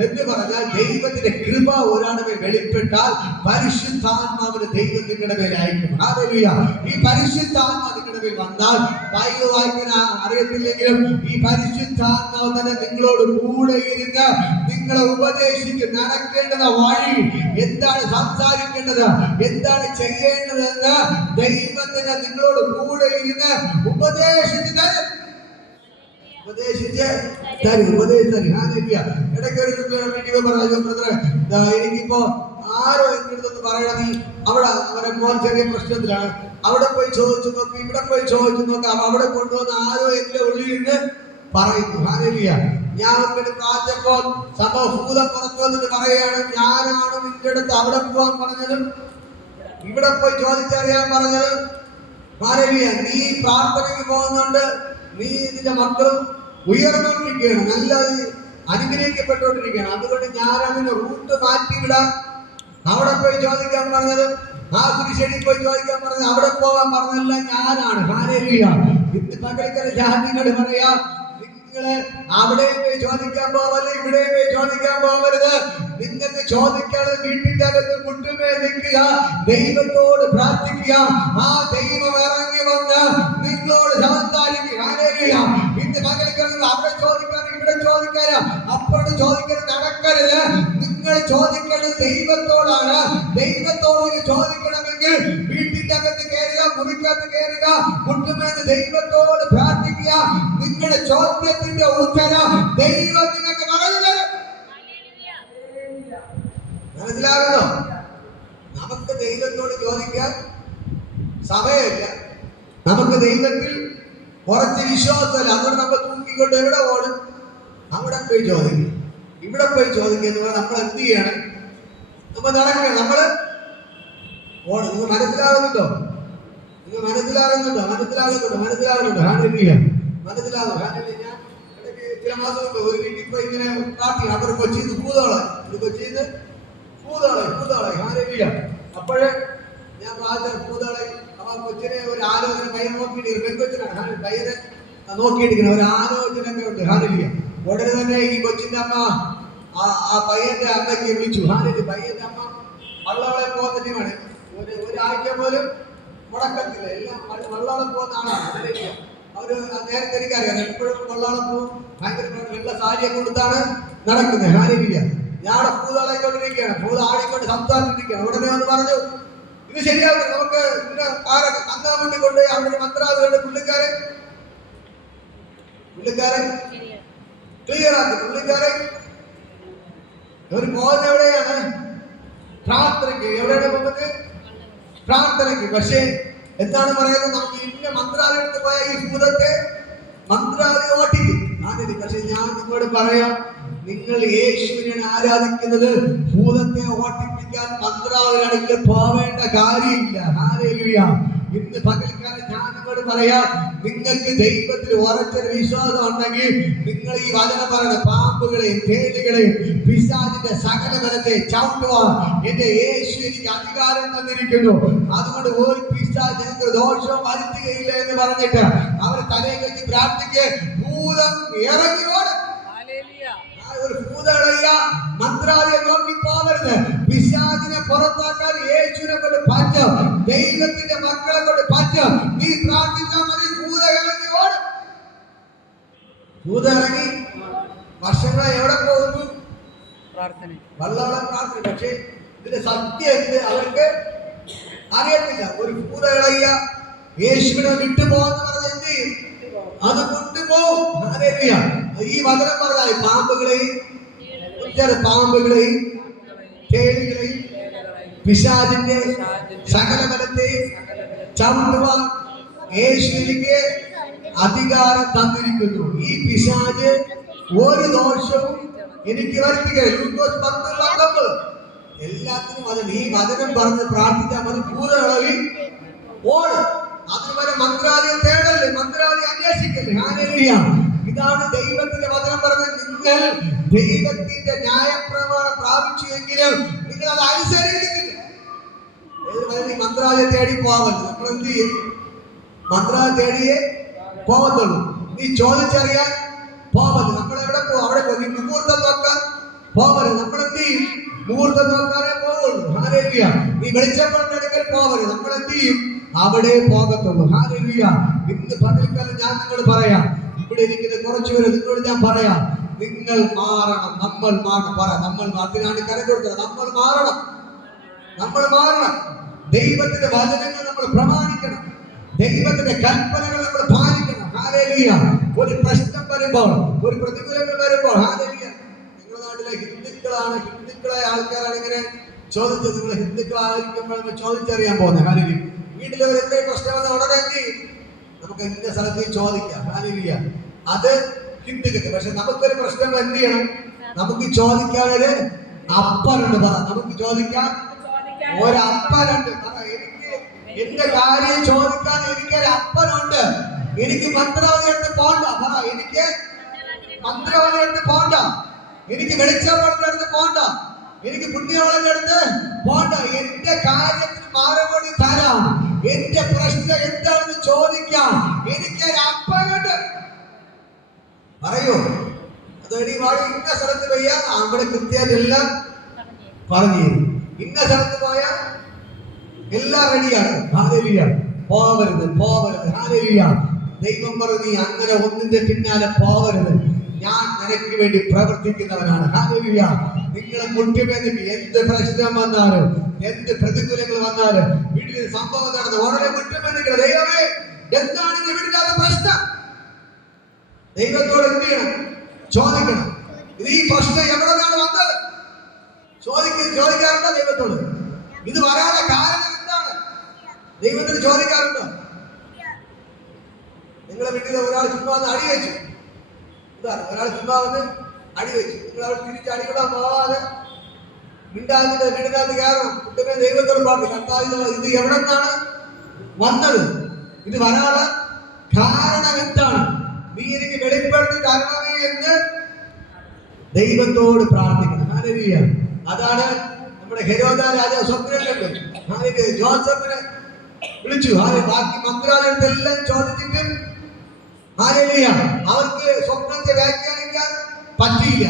എന്ന് പറഞ്ഞാൽ ദൈവത്തിന്റെ കൃപ ഒരാളുടെ മേൽ വെളിപ്പെട്ടാൽ പരിശുദ്ധാത്മാവിന് ദൈവം നിങ്ങളുടെ മേൽ അയക്കും. ഹല്ലേലൂയ. ഈ പരിശുദ്ധാത്മാവ് നിങ്ങളുടെ മേൽ വന്നാൽ ബൈബിൾ വായിക്കാൻ അറിയത്തില്ലെങ്കിലും ഈ പരിശുദ്ധാത്മാവ് തന്നെ നിങ്ങളോട് കൂടെ ഇരുന്ന് നിങ്ങളെ ഉപദേശിക്കും. നടക്കേണ്ടത് വഴി എന്താണ്, സംസാരിക്കേണ്ടത് എന്താണ്, ചെയ്യേണ്ടതെന്ന് ദൈവത്തിന് നിങ്ങളോട് കൂടെ ഇരുന്ന് ഉപദേശിച്ച് തരും. ഇടയ്ക്ക് ഒരു വീഡിയോ പറഞ്ഞു, എനിക്കിപ്പോ ആരോ എന്റെ അടുത്തൊന്ന് പറയണം, നീ അവിടെ അവരെ മോൻ ചെറിയ പ്രശ്നത്തിലാണ്, അവിടെ പോയി ചോദിച്ചു നോക്ക്, ഇവിടെ പോയി ചോദിച്ചു നോക്ക്, അവിടെ കൊണ്ടുവന്ന് ആരോ എന്റെ ഉള്ളിൽ നിന്ന് പറയുന്നു. ഹല്ലേലൂയ. ഞാൻ പ്രാർത്ഥിച്ചപ്പോൾ ഭൂതം പുറത്തു വന്നിട്ട് പറയുകയാണ്, ഞാനാണ് നിന്റെ അടുത്ത് അവിടെ പോകാൻ പറഞ്ഞതും ഇവിടെ പോയി ചോദിച്ചറിയാൻ പറഞ്ഞത്. ഹല്ലേലൂയ. നീ പ്രാർത്ഥനയ്ക്ക് പോകുന്നുണ്ട്, നീ നിന്റെ മക്കളും ഉയർന്നുകൊണ്ടിരിക്കുകയാണ്, നല്ല അനുഗ്രഹിക്കപ്പെട്ടുകൊണ്ടിരിക്കുകയാണ്. അതുകൊണ്ട് ഞാൻ അതിന് റൂട്ട് മാറ്റിവിടാം. അവിടെ പോയി ചോദിക്കാൻ പറഞ്ഞത്, ആ കുരിശടി പോയി ചോദിക്കാൻ പറഞ്ഞത്, അവിടെ പോകാൻ പറഞ്ഞതല്ല ഞാനാണ്. ഹല്ലേലൂയ. ഇന്ന് പകൽക്കര ജാതികൾ പറയാ, അവിടെ പോയി ചോദിക്കാൻ പോവല്ല, ഇവിടെ പോയി ചോദിക്കാൻ പോവരുത്. നിങ്ങൾക്ക് ചോദിക്കാതെ വീട്ടിന്റെ അകത്ത് മുട്ടുമേ നിൽക്കുക, ദൈവത്തോട് പ്രാർത്ഥിക്കുക. ആ ദൈവം ഇറങ്ങി വന്ന് നിങ്ങളോട് സംസാരിക്കുക. ഹല്ലേലൂയ. ഇന്ന് പകൽക്കര അവിടെ ചോദിക്കാതെ ഇവിടെ ചോദിക്കാതെ അപ്പോഴും ചോദിക്കരുത്, നടക്കരുത്. നിങ്ങൾ ചോദിക്കേണ്ടത് ദൈവത്തോടാണ്. ദൈവത്തോട് ചോദിക്കണമെങ്കിൽ വീട്ടിന്റെ അകത്ത് കയറുക, മുറിക്കകത്ത് കയറുക, മുട്ടുമേന്ന് ദൈവത്തോട് പ്രാർത്ഥിക്കുക. നിങ്ങളുടെ ചോദ്യത്തിന്റെ ഉത്തരം ദൈവം നിങ്ങൾക്ക് പറഞ്ഞു തരും. മനസ്സിലാകുന്നോ? നമുക്ക് ദൈവത്തോട് ചോദിക്കാൻ സമയമില്ല, നമുക്ക് ദൈവത്തിൽ കുറച്ച് വിശ്വാസമല്ല. അതുകൊണ്ട് നമ്മൾ തൂക്കിക്കൊണ്ട് എവിടെ ഓടും? അവിടെ പോയി ചോദിക്കും, ഇവിടെ പോയി ചോദിക്കുക. നമ്മൾ എന്ത് ചെയ്യണം? നമ്മൾ നടക്കണം, നമ്മള് ഓടും. നിങ്ങൾ മനസ്സിലാകുന്നുണ്ടോ? നിങ്ങൾ മനസ്സിലാകുന്നുണ്ടോ? മനസ്സിലാകുന്നുണ്ടോ? മനസ്സിലാകുന്നുണ്ടോ? ഹല്ലേലൂയ. മനസ്സിലാകും. ഞാൻ ചില മാസം മുമ്പ് ഒരു വീട്ടിൽ പോയി ഇങ്ങനെ കാട്ടി, അവർ കൊച്ചിന്ന് പൂതാളായി, കൊച്ചിന്ന് പൂതാളായി. ഹല്ലേലൂയ. അപ്പോഴേ ഞാൻ പൂതാളായി. അപ്പൊ കൊച്ചിനെ ഒരു ആലോചന പയ്യൻ നോക്കിയിട്ട്, പെൺകൊച്ചിനാണ് പയ്യനെ നോക്കിയിട്ടിരിക്കുന്നത്, ഒരു ആലോചനയൊക്കെ ഉണ്ട്. ഹല്ലേലൂയ. ഉടനെ തന്നെ ഈ കൊച്ചിന്റെ അമ്മ ആ പയ്യന്റെ അമ്മയ്ക്ക് വിളിച്ചു. ഹല്ലേലൂയ. പയ്യന്റെ അമ്മ വള്ളവളെ പോകുന്ന ടീമാണ്. ഒരാഴ്ച പോലും മുടക്കത്തില്ല, എല്ലാം വള്ളവളെ പോകുന്ന ആളാണ്. ഹല്ലേലൂയ. അവര് നേരത്തെ എനിക്കറിയാം, എപ്പോഴും വള്ളവളെ പോകും, ഭയങ്കര വെള്ള സാരിയൊക്കെ കൊടുത്താണ് നടക്കുന്നത്. ഹല്ലേലൂയ. ഞാൻ പൂതാളായിക്കൊണ്ടിരിക്കുകയാണ്, പൂത ആടിക്കൊണ്ട് സംസാരിച്ചിരിക്കുകയാണ്. ഉടനെ വന്ന് പറഞ്ഞു, ഇത് ശരിയാവും, നമുക്ക് ആരൊക്കെ തങ്ങാൻ വേണ്ടി കൊണ്ട് അവിടെ മന്ത്രാലയങ്ങളുടെ പുള്ളിക്കാരൻ ക്ലിയർ ആക്കി. പുള്ളിക്കാരൻ ഒരു പോകുന്ന എവിടെയാണ്? പ്രാർത്ഥനയ്ക്ക്. എവിടെയാണ് പോകുന്നത്? പ്രാർത്ഥനയ്ക്ക്. പക്ഷേ എന്താണ് പറയുന്നത്? നമുക്ക് ഇന്ന മന്ത്രാലയത്തിൽ പോയ ഈ ഭൂതത്തെ മന്ത്രാലയം ഓട്ടിക്കും. പക്ഷെ ഞാൻ നിങ്ങളോട് പറയാം, നിങ്ങൾ യേശുവിനെ ആരാധിക്കുന്നത് ഭൂതത്തെ ഓട്ടിപ്പിക്കാൻ മന്ത്രാലയത്തിൽ പോവേണ്ട കാര്യമില്ല. ഹല്ലേലൂയ. ഇന്ന് പകൽക്കാലം ഞാൻ നിങ്ങളോട് പറയാം, നിങ്ങൾക്ക് ദൈവത്തിൽ ഉറച്ചൊരു വിശ്വാസം ഉണ്ടെങ്കിൽ നിങ്ങൾ ഈ വചനം പറയുന്ന പാമ്പുകളെയും തേളുകളെയും പിശാചിന്റെ സകല ബലത്തെ ചവിട്ടുവാൻ എന്റെ യേശു എനിക്ക് അധികാരം തന്നിരിക്കുന്നു. അതുകൊണ്ട് ഒരു പിശാച് ഞങ്ങൾക്ക് ദോഷവും വരുത്തുകയില്ല എന്ന് പറഞ്ഞിട്ട് അവർ തലയിൽ വെച്ച് പ്രാർത്ഥിക്ക്, ഭൂതം ഇറങ്ങി ഓടും. ഒരു ഭൂതളയ മന്ത്രാലയം നോക്കി പോകരുത്. പിശാചിനെ പുറത്താക്കാൻ യേശുവിനെ കൊണ്ട് പറ്റും, ദൈവത്തിന്റെ മക്കളെ കൊണ്ട് പറ്റും. നീ പ്രാർത്ഥിച്ചാൽ മതി, ഭൂത ഇറങ്ങി ഓടും. ഭൂത ഇറങ്ങി വർഷങ്ങളെ എവിടെ പോകുന്നു? പ്രാർത്ഥന, വള്ളവള പ്രാർത്ഥന. പക്ഷേ ഇതിന്റെ സത്യം എന്ത് അവർക്ക് അറിയത്തില്ല. ഒരു ഭൂത ഇളയ യേശുവിനെ വിട്ടുപോകുന്ന പറഞ്ഞ എന്ത് ചെയ്യും? അത് കൊണ്ടുപോകും. ഈ വചനം പറഞ്ഞാൽ പാമ്പുകളെയും തേളുകളെയും പിശാചിന്റെ സകല ബലത്തെയും ചവിട്ടുവാൻ യേശുവിന് അധികാരം തന്നിരിക്കുന്നു. ഈ പിശാച് ഒരു ദോഷവും എനിക്ക് വരുത്തുകയില്ല. എല്ലാത്തിനും അതിന് ഈ വചനം പറഞ്ഞ് പ്രാർത്ഥിച്ചാൽ മതി, ഭൂത ഇളകി ഓടും. അതുവരെ മന്ത്രാലയം തേടല്ലേ, മന്ത്രാലയം അന്വേഷിക്കല്ലേ. ഹല്ലേലൂയ. ഇതാണ് ദൈവത്തിന്റെ വചനം പറഞ്ഞത്. നിങ്ങൾ ദൈവത്തിന്റെ ന്യായപ്രമാണം പ്രാപിച്ചുവെങ്കിലും നിങ്ങൾ അത് അനുസരിക്കുന്നില്ല. മന്ത്രാലയം തേടി പോകാമല്ലോ. നമ്മൾ എന്ത് ചെയ്യും? മന്ത്രാലയം തേടിയേ പോകത്തുള്ളൂ. നീ ചോദിച്ചറിയാൻ പോകരുത്. നമ്മൾ എവിടെ പോകും? അവിടെ പോകും. നീ മുഹൂർത്തം നോക്കാൻ പോകരുത്. നമ്മൾ എന്ത് ചെയ്യും? മുഹൂർത്തം നോക്കാനേ പോകുള്ളൂ. ഹല്ലേലൂയ. നീ വെളിച്ചപ്പെടുന്നെടുക്കൽ പോകരുത്. നമ്മൾ എന്ത് ചെയ്യും? അവിടെ പോകത്തുള്ളൂ. ഹല്ലേലൂയ. ഇന്ന് പകൽക്കാലം ഞാൻ നിങ്ങളോട് പറയാം, ഇവിടെ ഇരിക്കുന്ന കുറച്ചുപേര് നിങ്ങളോട് ഞാൻ പറയാം, നിങ്ങൾ മാറണം. നമ്മൾ മാറണം. പറ, നമ്മൾ അതിനാണ് കരം കൊടുത്തത്. നമ്മൾ മാറണം. നമ്മൾ മാറണം. ദൈവത്തിന്റെ വചനങ്ങൾ നമ്മൾ പ്രമാണിക്കണം. ദൈവത്തിന്റെ കൽപ്പനകൾ നമ്മൾ പാലിക്കണം. ഹല്ലേലൂയ. ഒരു പ്രശ്നം വരുമ്പോൾ, ഒരു പ്രതികൂലങ്ങൾ വരുമ്പോൾ, ഹല്ലേലൂയ. നിങ്ങളുടെ നാട്ടിലെ ഹിന്ദുക്കളായ ആൾക്കാരാണ് ഇങ്ങനെ ചോദിച്ചത്. നിങ്ങൾ ഹിന്ദുക്കളായിരിക്കുമ്പോൾ ചോദിച്ചറിയാൻ പോകുന്നത്. ഹല്ലേലൂയ. വീട്ടിൽ എന്തെങ്കിലും പ്രശ്നം വന്ന ഉടനെ എന്ത് ചെയ്യും? നമുക്ക് ഇന്ന സ്ഥലത്ത് ചോദിക്കാം. ഹല്ലേലൂയ. അത് ഹിന്ദുക്കൾക്ക്. പക്ഷെ നമുക്കൊരു പ്രശ്നം എന്ത് ചെയ്യണം? നമുക്ക് ചോദിക്കാൻ ഒരു അപ്പനുണ്ട്. പറ, നമുക്ക് ചോദിക്കാൻ ഒരപ്പനുണ്ട്. പറ, എനിക്ക് എന്റെ കാര്യം ചോദിക്കാൻ എനിക്കൊരു അപ്പനുണ്ട്. എനിക്ക് മന്ത്രവാദി എടുത്ത് പോണ്ട. പറ, എനിക്ക് മന്ത്രവാദി എടുത്ത് പോണ്ട. എനിക്ക് വെളിച്ചപ്പാടിന്റെ അടുത്ത് പോണ്ട. എനിക്ക് പുണ്യവാളന്റെ അടുത്ത് പോണ്ട. എന്റെ കാര്യത്തിന് മറുപടി തരാം. എന്റെ പ്രശ്നം എന്താണെന്ന് ചോദിക്കാം. എനിക്കൊരു അപ്പനുണ്ട്. പറയൂ. അതോടെ ഇന്ന സ്ഥലത്ത് പോയാ അവിടെ കൃത്യമായിട്ടെല്ലാം പറഞ്ഞു തരും. ഇന്ന സ്ഥലത്ത് പോയാൽ എല്ലാം റെഡിയാണ്. ഹല്ലേലൂയ. പോവരുത്, പോവരുത്. ഹല്ലേലൂയ. ദൈവം പറഞ്ഞു, നീ അങ്ങനെ ഒന്നിന്റെ പിന്നാലെ പോവരുത്. ഞാൻ നിനക്ക് വേണ്ടി പ്രവർത്തിക്കുന്നവനാണ്. ഹല്ലേലൂയ. നിങ്ങളെ മുട്ടുവേദന എന്ത് പ്രശ്നം വന്നാലും, എന്ത് പ്രതികൂലങ്ങൾ വന്നാലും, വീട്ടിൽ സംഭവം നടന്ന് ഉടനെ മുട്ടുവേദന, ദൈവമേ എന്താണ് എന്റെ വീട്ടിലത്തെ പ്രശ്നം? ദൈവത്തോട് എന്ത് ചെയ്യണം? ചോദിക്കണം. ഇത് ഈ പ്രശ്നം എവിടെ നിന്നാണ് വന്നത്? ചോദിക്കാറുണ്ടോ ദൈവത്തോട്? ഇത് വരാനുള്ള കാരണം എന്താണ്? ദൈവത്തിന് ചോദിക്കാറുണ്ടോ? നിങ്ങളെ വീട്ടിൽ ഒരാൾ ചുമ്മാ വന്ന് അടി വെച്ചു. എന്താണ്? ഒരാൾ ചുമ്മാ വന്ന് അടി വെച്ചു. നിങ്ങൾ അവിടെ തിരിച്ച് അടികൂടാൻ പോവാതെ വീടിനകത്ത് കയറണം. കുട്ടികളെ ദൈവത്തോട് പറഞ്ഞു, കർത്താവ് ഇത് എവിടെ നിന്നാണ് വന്നത്? ഇത് വരാനുള്ള കാരണം എന്താണ്? നീ എനിക്ക് വെളിപ്പെടുത്തി തരണമേ എന്ന് ദൈവത്തോട് പ്രാർത്ഥിക്കണം. ഹല്ലേലൂയ. അതാണ് നമ്മുടെ ഹെരോദ രാജാവ് സ്വപ്നം കണ്ടു. ഹല്ലേലൂയ. ജോസഫിനെ വിളിച്ചു. ബാക്കി മന്ത്രാലയത്തെല്ലാം ചോദിച്ചിട്ട് ഹല്ലേലൂയ അവർക്ക് സ്വപ്നത്തെ വ്യാഖ്യാനിക്കാൻ പറ്റിയില്ല.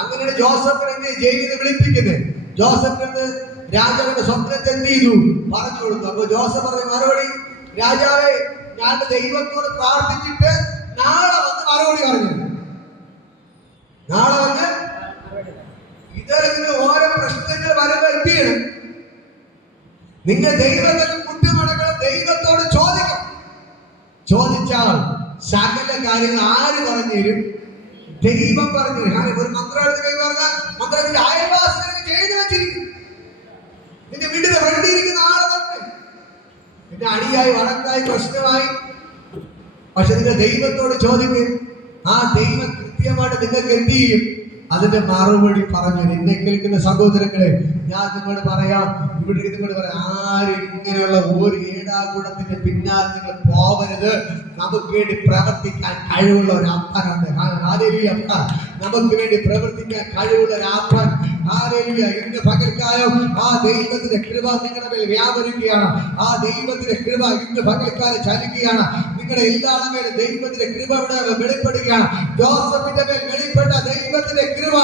അങ്ങനെയാണ് ജോസഫിനെ ജയിലിൽ നിന്ന് വിളിപ്പിക്കുന്നത്. ജോസഫിന് രാജാവിന്റെ സ്വപ്നത്തെ എന്ത് ചെയ്തു? പറഞ്ഞു കൊടുത്തു. അപ്പൊ ജോസഫ് പറഞ്ഞ മറുപടി, രാജാവേ, ഞാൻ ദൈവത്തോട് പ്രാർത്ഥിച്ചിട്ട് നാളെ വന്ന് മറുപടി പറഞ്ഞു. നാളെ വന്ന് ഇതരത്തിന് ഓരോ പ്രശ്നങ്ങൾ വരുമ്പോൾ എന്ത് ചെയ്യണം? നിങ്ങൾ ദൈവത്തിന് കുറ്റമടക്കണം. ദൈവത്തോട് ചോദിക്കണം. ചോദിച്ചാൽ സകല കാര്യങ്ങൾ ആര് പറഞ്ഞു തരും? ദൈവം പറഞ്ഞു തരും. ഒരു മന്ത്രാലയത്തിൽ കൈ പറഞ്ഞാൽ മന്ത്രത്തിന്റെ അയൽവാസികൾ ചെയ്തു വെച്ചിരിക്കും. നിന്റെ വീട്ടിൽ ഫ്രണ്ടിരിക്കുന്ന ആളെ തന്നെ പിന്നെ അടിയായി, വഴക്കായി, പ്രശ്നമായി. പക്ഷെ നിങ്ങൾ ദൈവത്തോട് ചോദിക്കും. ആ ദൈവം കൃത്യമായിട്ട് നിങ്ങൾക്ക് എന്ത് ചെയ്യും? അതിന്റെ മറുപടി പറഞ്ഞു. എന്നെ കേൾക്കുന്ന സഹോദരങ്ങളെ, ഞാൻ നിങ്ങളോട് പറയാം, ഇവിടെ നിങ്ങളോട് പറയാം, ആരും ഇങ്ങനെയുള്ള ഒരു ഏടാകൂടത്തിന്റെ പിന്നാലെ നിങ്ങൾ പോവരുത്. നമുക്ക് വേണ്ടി പ്രവർത്തിക്കാൻ കഴിവുള്ള ഒരു അപ്പനുണ്ട്. ഹല്ലേലൂയ. നമുക്ക് വേണ്ടി പ്രവർത്തിക്കാൻ കഴിവുള്ള ഒരു അപ്പൻ. ഹല്ലേലൂയ. ഇന്ന് പകൽക്കാലം ആ ദൈവത്തിന്റെ കൃപ നിങ്ങളുടെ മേൽ വ്യാപരിക്കുകയാണ്. ആ ദൈവത്തിന്റെ കൃപ ഇന്ന് പകൽക്കാലം ചലിക്കുകയാണ്. നിങ്ങളുടെ എല്ലാവരുടെ മേലും ദൈവത്തിന്റെ കൃപ ഇവിടെ വെളിപ്പെടുകയാണ്. ജോസഫിന്റെ മേൽ വെളിപ്പെട്ട ദൈവത്തിന്റെ കൃപ,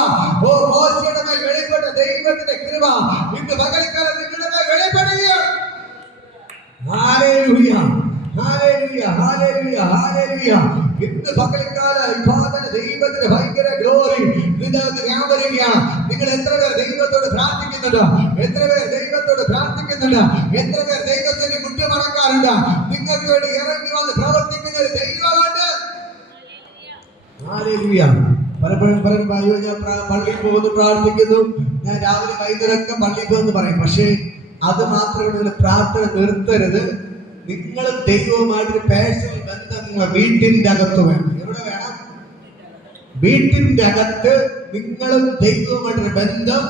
മോശയുടെ മേൽ വെളിപ്പെട്ട ദൈവത്തിന്റെ കൃപ ഇന്ന് പകൽക്കാലം നിങ്ങളുടെ മേൽ വെളിപ്പെടുകയാണ്. ഹല്ലേലൂയ. ഹല്ലേലൂയ. ഹല്ലേലൂയ. ഹല്ലേലൂയ. ഇന്ന് പകൽക്കാലം ദൈവത്തിന്റെ ഭയങ്കര ഗ്ലോറി ഇതിനകത്ത് വ്യാപരിക്കുകയാണ്. നിങ്ങൾ എത്ര പേർ ദൈവത്തോട് പ്രാർത്ഥിക്കുന്നുണ്ട്? എത്ര പേർ ദൈവത്തോട് പ്രാർത്ഥിക്കുന്നുണ്ട്? എത്ര പേർ ദൈവത്തിന് കുറ്റമടക്കാറുണ്ട്? നിങ്ങൾക്ക് വേണ്ടി ഇറങ്ങി വന്ന് പ്രവർത്തിക്കുന്ന ഒരു ദൈവമുണ്ട്. ഹല്ലേലൂയ. പലപ്പോഴും ഞാൻ പള്ളിയിൽ പോകുന്നു, പ്രാർത്ഥിക്കുന്നു. ഞാൻ രാവിലെ വൈകുന്നേരമൊക്കെ പള്ളിയിൽ പോകുന്നു പറയും. പക്ഷേ അത് മാത്രമേ പ്രാർത്ഥന നിർത്തരുത്. നിങ്ങൾ ദൈവവുമായിട്ടൊരു പേഴ്സണൽ ബന്ധം നിങ്ങൾ വീട്ടിന്റെ അകത്ത് വേണം. എവിടെ വേണം? വീട്ടിന്റെ അകത്ത് നിങ്ങളും ദൈവവുമായിട്ടൊരു ബന്ധം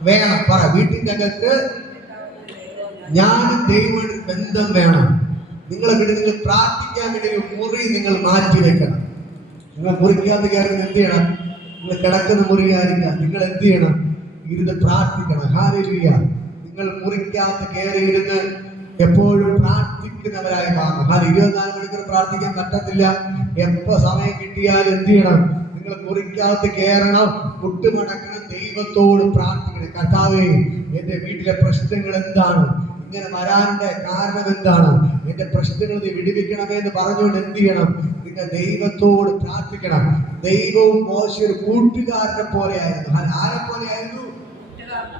വേണം. പറ, വീട്ടിന്റെ അകത്ത് ഞാനും ദൈവമായിട്ടൊരു ബന്ധം വേണം. നിങ്ങളെ വീട്ടിൽ നിങ്ങൾ പ്രാർത്ഥിക്കാൻ വേണ്ടി ഒരു മുറി നിങ്ങൾ മാറ്റി വെക്കണം. നിങ്ങൾ മുറിക്കകത്ത് കയറി എന്ത് ചെയ്യണം? നിങ്ങൾ കിടക്കുന്ന മുറിയായിരിക്കാം, നിങ്ങൾ എന്ത് ചെയ്യണം? ഇരുന്ന് പ്രാർത്ഥിക്കണം. ഹല്ലേലൂയ. നിങ്ങൾ മുറിക്കകത്ത് കയറി ഇരുന്ന് എപ്പോഴും പ്രാർത്ഥിക്കുന്നവരായി മാറണം. 24 മണിക്കൂർ പ്രാർത്ഥിക്കാൻ പറ്റത്തില്ല. എപ്പോ സമയം കിട്ടിയാലും എന്ത് ചെയ്യണം? നിങ്ങൾ മുറിക്കകത്ത് കയറണം, മുട്ടുമടക്കണം, ദൈവത്തോട് പ്രാർത്ഥിക്കണം. കർത്താവേ, എന്റെ വീട്ടിലെ പ്രശ്നങ്ങൾ എന്താണ്? ഇങ്ങനെ വരാനുള്ള കാരണം എന്താണ്? എന്റെ പ്രശ്നങ്ങൾ നീ വിടുവിക്കണമേ എന്ന് പറഞ്ഞുകൊണ്ട് എന്ത് ചെയ്യണം? നിങ്ങൾ ദൈവത്തോട് പ്രാർത്ഥിക്കണം. ദൈവവും മോശ ഒരു കൂട്ടുകാരനെ പോലെ ആയിരുന്നു. ആരെ പോലെ ആയിരുന്നു?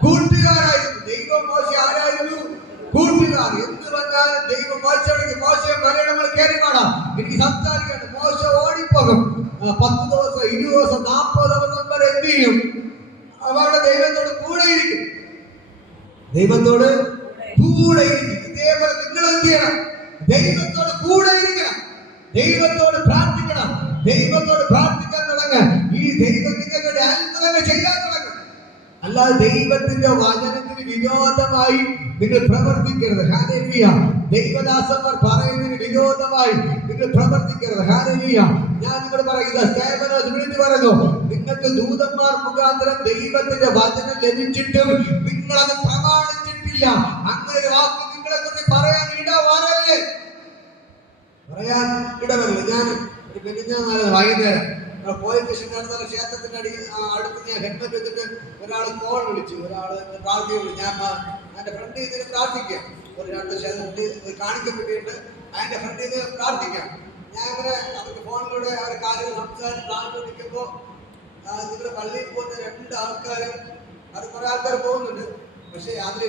കൂട്ടുകാരായിരുന്നു. ദൈവവും മോശ ആരായിരുന്നു? കൂട്ടുകാർ. എന്ത് വന്നാലും ദൈവം മോശമാണെങ്കിൽ മോശയെ മലയാളങ്ങൾ കയറി പാടാം, എനിക്ക് സംസാരിക്കണം. മോശ ഓടിപ്പോകും. 10 ദിവസം, 20 ദിവസം, 40 ദിവസം വരെ എന്ത് ചെയ്യും? അവരുടെ ദൈവത്തോട് കൂടെ ഇരിക്കും. ദൈവത്തോട് കൂടെ ഇരിക്കും. ഇതേപോലെ നിങ്ങൾ എന്ത് ചെയ്യണം? ദൈവത്തോട് കൂടെ ഇരിക്കണം. ദൈവത്തോട് പ്രാർത്ഥിക്കണം. ദൈവത്തോട് പ്രാർത്ഥിക്കാൻ തുടങ്ങാൻ ഈ ദൈവം നിങ്ങളുടെ അത്ഭുതങ്ങൾ ചെയ്യാൻ തുടങ്ങും. അല്ലാതെ ദൈവത്തിന്റെ വചനത്തിന് വിരോധമായി നിങ്ങൾ പ്രവർത്തിക്കരുത്. ഹല്ലേലൂയ. ദൈവദാസന്മാർ പറയുന്നതിന് വിരോധമായി നിങ്ങൾ പ്രവർത്തിക്കരുത്. ഹല്ലേലൂയ. ഞാൻ നിങ്ങളോട് പറയുന്നത് സ്തേഫനോസ് വിളിച്ചു പറയുന്നു, നിങ്ങൾക്ക് ദൂതന്മാർ മുഖാന്തരം ദൈവത്തിന്റെ വചനം ലഭിച്ചിട്ടും നിങ്ങളത് പ്രമാണിച്ചിട്ടില്ല. അങ്ങനെ ഒരു വാക്ക് നിങ്ങളെ കുറിച്ച് പറയാൻ ഇടവരല്ലേ, പറയാൻ ഇടവരല്ലേ. ഞാൻ വൈകുന്നേരം പോലീസ് സ്റ്റേഷൻ്റെ ക്ഷേത്രത്തിന്റെ അടുത്ത് ഞാൻ ഹെൽമെറ്റ് വെച്ചിട്ട് ഒരാൾ കോൾ വിളിച്ചു, ഒരാൾ പ്രാർത്ഥിച്ചു. ഞാൻ എൻ്റെ ഫ്രണ്ട് ഇതിന് പ്രാർത്ഥിക്കാം, ഒരു 2 ക്ഷേത്രത്തിൽ കാണിക്കപ്പെട്ടിട്ട് അതിന്റെ ഫ്രണ്ടിൽ നിന്ന് പ്രാർത്ഥിക്കാം. ഞാൻ ഇങ്ങനെ അവർക്ക് ഫോണിലൂടെ അവരുടെ കാര്യങ്ങൾ സംസാരിച്ച് പ്രാർത്ഥിക്കുമ്പോൾ നിങ്ങളുടെ പള്ളിയിൽ പോകുന്ന 2 ആൾക്കാർ, അത് കുറെ ആൾക്കാർ പോകുന്നുണ്ട്, പക്ഷെ അതിൽ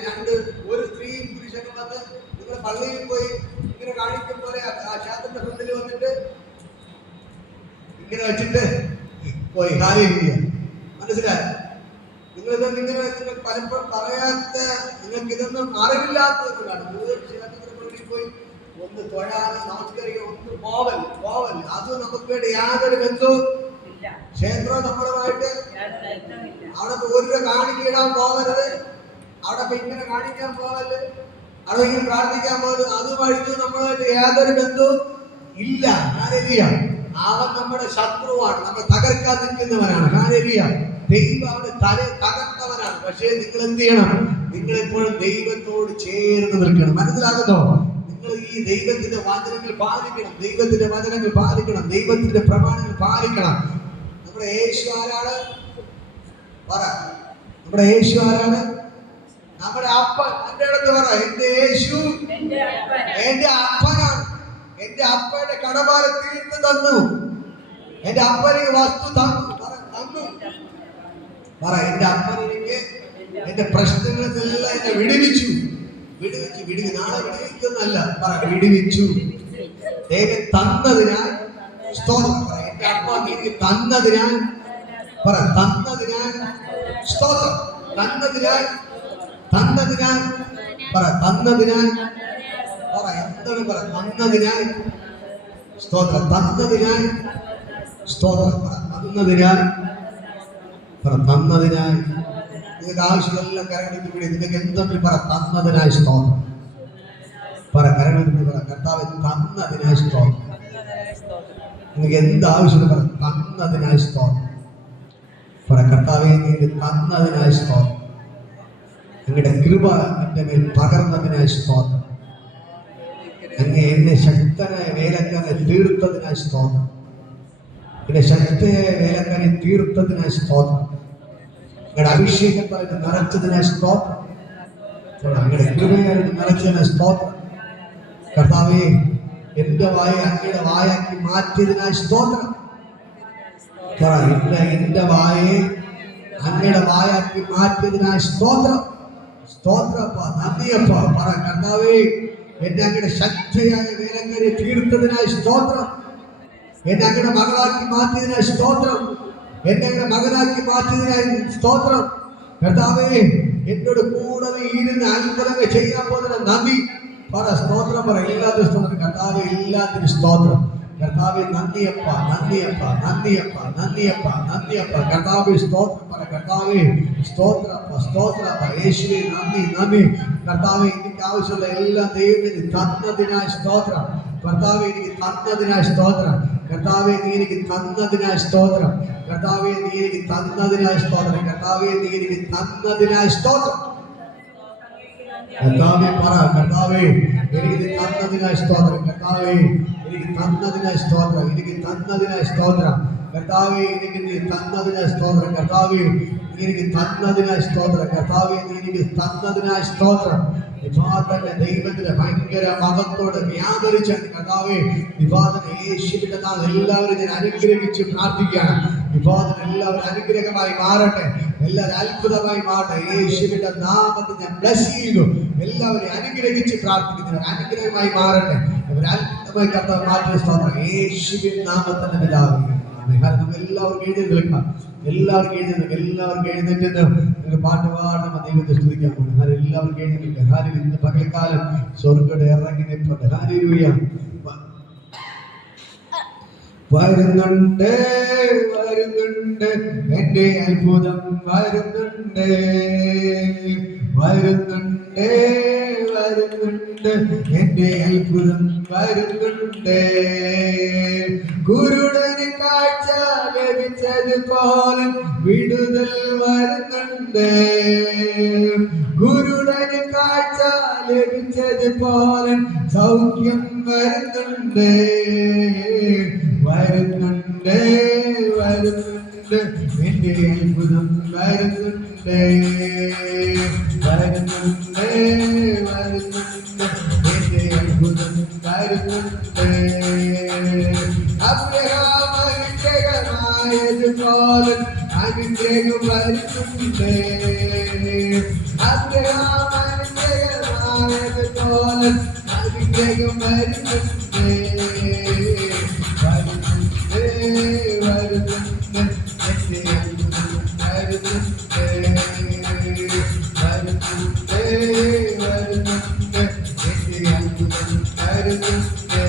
ഒരു സ്ത്രീയും പുരുഷനും വന്ന് നിങ്ങളുടെ പള്ളിയിൽ പോയി ഇങ്ങനെ കാണിക്കും പോലെ ആ ക്ഷേത്രത്തിന്റെ ഫ്രണ്ടിൽ വന്നിട്ട് ഇങ്ങനെ വെച്ചിട്ട് പോയി. ഹല്ലേലൂയ. മനസ്സിലായി? നിങ്ങൾ പലപ്പോഴും പറയാത്ത, നിങ്ങൾക്ക് ഇതൊന്നും അറിവില്ലാത്തതുകൊണ്ടാണ്. ക്ഷേത്രത്തിന്റെ ഫ്രണ്ടിൽ പോയി ഒന്ന് തൊഴാതെ നമസ്കരിക്കുക, ഒന്ന് പോവൽ അത് നമുക്ക് യാതൊരു ബന്ധവും. ക്ഷേത്രം നമ്മളുമായിട്ട് അവിടെ ഒരു കാണിക്കിടാൻ പോകരുത്, അവിടെ ഇങ്ങനെ കാണിക്കാൻ പോകല്, അവിടെ ഇങ്ങനെ പ്രാർത്ഥിക്കാൻ പോകരുത്. അതുമായിട്ട് നമ്മളുമായിട്ട് യാതൊരു ബന്ധവും ഇല്ല. ഹല്ലേലൂയ. അവൻ നമ്മുടെ ശത്രുവാണ്, നമ്മൾ തകർക്കാൻ നിൽക്കുന്നവനാണ്. ഹല്ലേലൂയ. ദൈവം അവന്റെ തകർത്തവനാണ്. പക്ഷേ നിങ്ങൾ എന്ത് ചെയ്യണം? നിങ്ങൾ എപ്പോഴും ദൈവത്തോട് ചേർന്ന് നിൽക്കണം. മനസ്സിലാകുന്നോ? നിങ്ങൾ ഈ ദൈവത്തിന്റെ വചനങ്ങൾ പാലിക്കണം, ദൈവത്തിന്റെ വചനങ്ങൾ പാലിക്കണം, ദൈവത്തിന്റെ പ്രമാണങ്ങൾ പാലിക്കണം. നമ്മുടെ യേശു ആരാണ്? പറ. നമ്മുടെ യേശു ആരാണ്? നമ്മുടെ അപ്പൻ. എന്റെ അടുത്ത് പറ, എന്റെ യേശു എന്റെ അപ്പനാണ്. എന്റെ അപ്പന്റെ കടഭാരം തീർത്ത് തന്നു. എന്റെ അപ്പനെനിക്ക് വസ്തു തന്നു. പറ, എന്റെ അപ്പൻ എനിക്ക് എന്റെ പ്രശ്നങ്ങളിൽ നിന്നെല്ലാം എന്നെ വിടുവിച്ചു. നാളെ വിടുവിക്കുന്നല്ല, പറ, വിടുവിച്ചു. ദൈവം തന്നതിനാൽ സ്തോത്രം. പറ, എന്റെ അപ്പ എനിക്ക് തന്നതിനാൽ, പറ, തന്നതിനാൽ സ്തോത്രം. തന്നതിനാൽ പറ, തന്നതിനാൽ, പറ, എന്താണ്? പറ, തന്നതിനാൽ സ്തോത്രം. തന്നതിനാൽ സ്തോത്രം. പറ, തന്നതിനാൽ, പറ, തന്നതിനാൽ. നിങ്ങൾക്ക് ആവശ്യമെല്ലാം കരങ്ങളിൽ കൂടി നിങ്ങൾക്ക് എന്തെങ്കിലും പറ, തന്നതിനായി സ്തോത്രം. പറ, കരങ്ങളിൽ പറ, കർത്താവ് തന്നതിനായി സ്തോത്രം. നിങ്ങൾക്ക് എന്ത് ആവശ്യം പറ, തന്നതിനായി സ്തോത്രം. പറ, കർത്താവെ നിങ്ങൾക്ക് തന്നതിനായി സ്തോത്രം. നിങ്ങളുടെ കൃപ എൻ്റെ മേൽ പകർന്നതിനായി സ്തോത്രം. അങ്ങ് എന്നെ ശക്തനായ വേലക്കാരെ തീർത്തതിനായി സ്തോത്രം. എന്റെ ശക്തിയായ വേലക്കാരെ തീർത്തതിനായി സ്തോത്രം. അങ്ങയുടെ അഭിഷേകത്താൽ നിറച്ചതിനായി സ്തോത്രം. അങ്ങയുടെ കൃപയാൽ നിറച്ചതിനായി സ്തോത്രം. കർത്താവേ, എന്റെ വായ അങ്ങയുടെ വായാക്കി മാറ്റിയതിനായി സ്തോത്രം. എന്റെ വായെ അങ്ങയുടെ വായാക്കി മാറ്റിയതിനായി സ്തോത്രം. സ്തോത്രപ്പ, നന്ദിയപ്പ. പറ, കർത്താവേ, എന്നെ അങ്ങയുടെ ശക്തിയായ വേലക്കാരെ തീർത്തതിനായി സ്തോത്രം. എന്നെ അങ്ങയുടെ മകളാക്കി മാറ്റിയതിനായി സ്തോത്രം. എന്നെ അങ്ങയുടെ മകനാക്കി മാറ്റിയതിനായി സ്തോത്രം. കർത്താവേ, എന്നോട് കൂടെ ഇരുന്ന് അത്ഭുതങ്ങൾ ചെയ്യാൻ പോകുന്ന നന്ദി. പറ, സ്തോത്രം. പറ, എല്ലാത്തിനും സ്തോത്രം. കർത്താവേ, എല്ലാത്തിനും സ്തോത്രം. കർത്താവേ, നന്ദിയപ്പ, നന്ദിയപ്പ, നന്ദിയപ്പ, നന്ദിയപ്പ, നന്ദിയപ്പ. കർത്താവേ, സ്തോത്രം. പറ, കർത്താവേ, സ്തോത്രപ്പ, സ്തോത്രപ്പ. യേശുവേ, നന്ദി, നന്ദി. കർത്താവേ, എനിക്ക് ആവശ്യമുള്ള എല്ലാ ദൈവത്തിന് തന്നതിനായി സ്തോത്രം. കർത്താവേ, എനിക്ക് തന്നതിനായി സ്തോത്രം. കർത്താവേ നീ എനിക്ക് തന്നതിനായി സ്തോത്രം. കർത്താവേ നീ എനിക്ക് തന്നതിനായി സ്തോത്രം. കർത്താവേ നീ എനിക്ക് തന്നതിനായി സ്തോത്രം. കർത്താവേ പറ, കർത്താവേ എനിക്ക് തന്നതിനായി സ്തോത്രം. കർത്താവേ എനിക്ക് തന്നതിനായി സ്തോത്രം. എനിക്ക് തന്നതിനായി സ്തോത്രം. കർത്താവേ എനിക്ക് നീ തന്നതിനായി സ്തോത്രം. കർത്താവേ നീ എനിക്ക് തന്നതിനായി സ്തോത്രം. കർത്താവേ നീ എനിക്ക് തന്നതിനായി സ്തോത്രം. വിഭാതന്റെ ദൈവത്തിന്റെ ഭയങ്കര മതത്തോട് വ്യാപരിച്ചാണ് കർത്താവേ. വിഭാതന യേശുവിന്റെ നാൾ എല്ലാവരും ഞാൻ അനുഗ്രഹിച്ച് പ്രാർത്ഥിക്കുകയാണ്. വിഭാതന എല്ലാവരും അനുഗ്രഹമായി മാറട്ടെ. എല്ലാവരും അത്ഭുതമായി മാറട്ടെ. യേശുവിന്റെ നാമത്തിൽ ഞാൻ ബ്ലസ് ചെയ്യുന്നു. എല്ലാവരും അനുഗ്രഹിച്ച് പ്രാർത്ഥിക്കുന്നവർ അനുഗ്രഹമായി മാറട്ടെ. അവർ അത്ഭുതമായി കർത്താവ് മാറ്റുന്ന സ്തോത്രം യേശുവിൻ നാമത്തിന്റെ പിതാവേ. നമുക്ക് എല്ലാവർക്കും എഴുതി നിൽക്കാം. എല്ലാവർക്കും എഴുന്നേറ്റ് ഒരു പാട്ട് പാടുന്ന ദൈവത്തെ സ്തുതിക്കാൻ പോകുന്നു. എല്ലാവർക്കും എഴുന്നേറ്റ് ഹാരി ഇന്ന് പകൽക്കാലം സ്വർഗ്ഗയുടെ ഇറങ്ങി നിൽപ്പുണ്ട്. ഹല്ലേലൂയ. വരുന്നുണ്ട് വരുന്നുണ്ട് എന്റെ അത്ഭുതം വരുന്നുണ്ട്. വരുന്നുണ്ട് വരുന്നുണ്ട് എന്റെ അത്ഭുതം വരുന്നുണ്ട്. കുരുടന് കാഴ്ച ലഭിച്ചതുപോലെ വിടുതൽ വരുന്നുണ്ട്. കുരുടന് കാഴ്ച ലഭിച്ചതുപോലെ സൗഖ്യം വരുന്നുണ്ട്. വരുന്നുണ്ട് വരുന്നുണ്ട് എന്റെ അത്ഭുതം വരുന്നുണ്ട്. വരുന്നുണ്ട് വരുന്നുണ്ട് എന്റെ അത്ഭുതം വരുന്നുണ്ട്. അബ്രഹാം അനുഗ്രഹമായതുപോലെ അനുഗ്രഹം വരുന്നുണ്ട്. അബ്രഹാം അനുഗ്രഹമായതുപോലെ അനുഗ്രഹം വരുന്നുണ്ട്. വരുന്നുണ്ട് വരുന്നുണ്ട് എന്റെ അത്ഭുതം വരുന്നുണ്ട്. വരുന്നുണ്ട് വരുന്നുണ്ട് എന്റെ അത്ഭുതം വരുന്നുണ്ട്.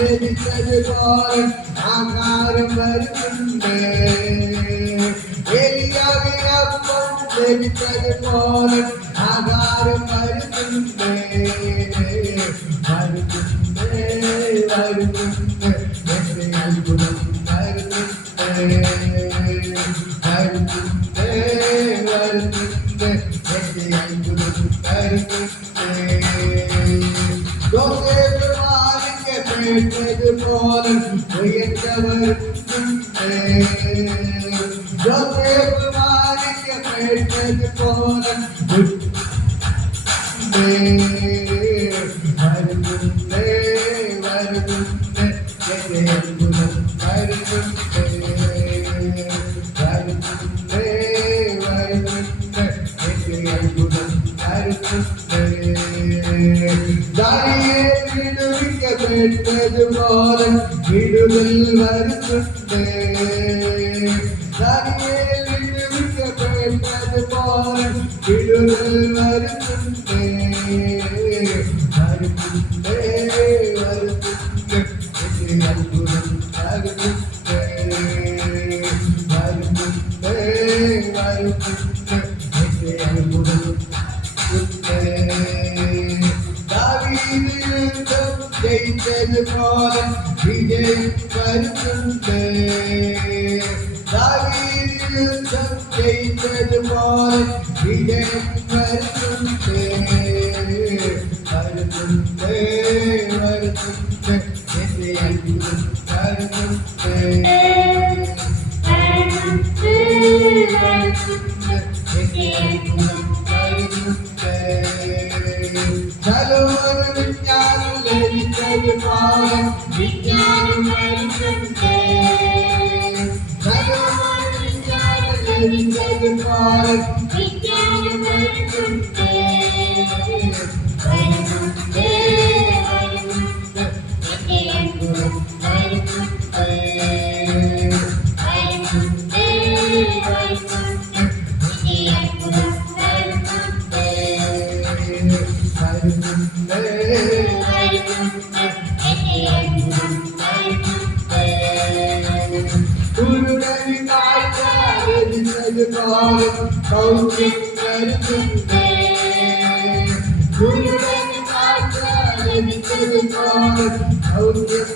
ലഭിച്ചതുപോലെ ആഹാരം വരുന്നുണ്ട്. എലിയാവിനപ്പം ലഭിച്ചതുപോലെ ആഹാരം വരുന്നുണ്ട്. വരുന്നുണ്ട് വരുന്നുണ്ട് എന്റെ അത്ഭുതം വരുന്നുണ്ട്. വരുന്നുണ്ട് വരുന്നുണ്ട് എന്റെ അത്ഭുതം വരുന്നുണ്ട്. പോലെ ഉയർത്തവരുന്നുണ്ട്. പോലെ വരുന്നുണ്ട് വരുന്നുണ്ട് എന്റെ അത്ഭുതം വരുന്നുണ്ട്. വരുന്നുണ്ട് വരുന്നുണ്ട് എന്റെ അത്ഭുതം വരുന്നുണ്ട്. വിടുവിക്കപ്പെട്ടതുപോലെ വിടുതൽ വരുന്നുണ്ട്. വിടുവിക്കപ്പെട്ടതുപോലെ വിടുതൽ വരുന്നുണ്ട്. വരുന്നുണ്ട് വരുന്നുണ്ട് എന്റെ അത്ഭുതം വരുന്നുണ്ട്. വരുന്നുണ്ട് വരുന്നുണ്ട് എന്റെ അത്ഭുതം ജയിച്ചതുപോലെ വിജയം വരുന്നുണ്ട്. യുദ്ധം ജയിച്ചതുപോലെ വിജയം വരുന്നുണ്ട്. വരുന്നുണ്ട് വരുന്നുണ്ട് എന്റെ അത്ഭുതം വരുന്നുണ്ട്. വിജ്ഞാനം വരുന്നുണ്ട്. വിജ്ഞാനം വരുന്നുണ്ട്. വരുന്നുണ്ട് വരുന്നുണ്ട് എന്റെ അത്ഭുതം വരുന്നുണ്ട്. വരുന്നുണ്ട് വരുന്നുണ്ട് എന്റെ അത്ഭുതം വരുന്നുണ്ട്. വരുന്നുണ്ട് സൗഖ്യം വരുന്നുണ്ട്. ഗുരുവിന് കാഴ്ച ലഭിച്ചതുപോലെ സൗഖ്യം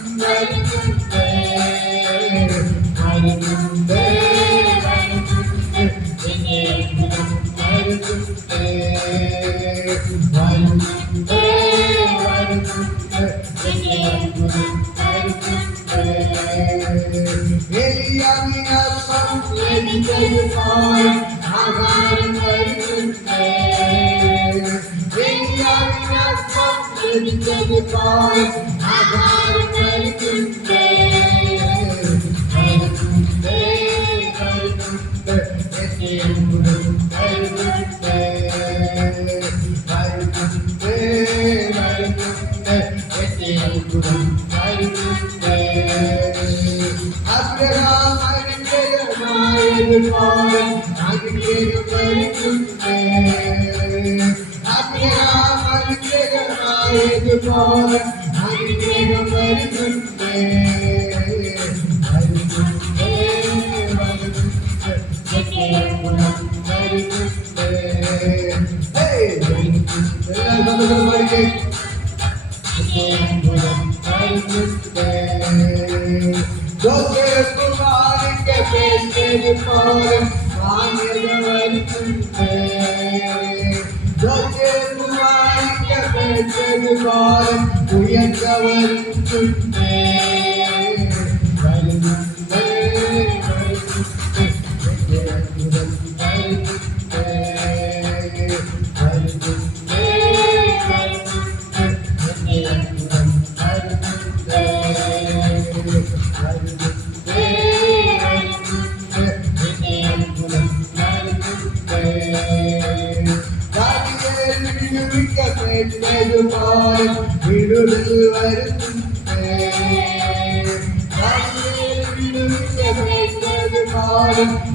വരുന്നുണ്ട്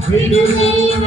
വരുന്നുണ്ട്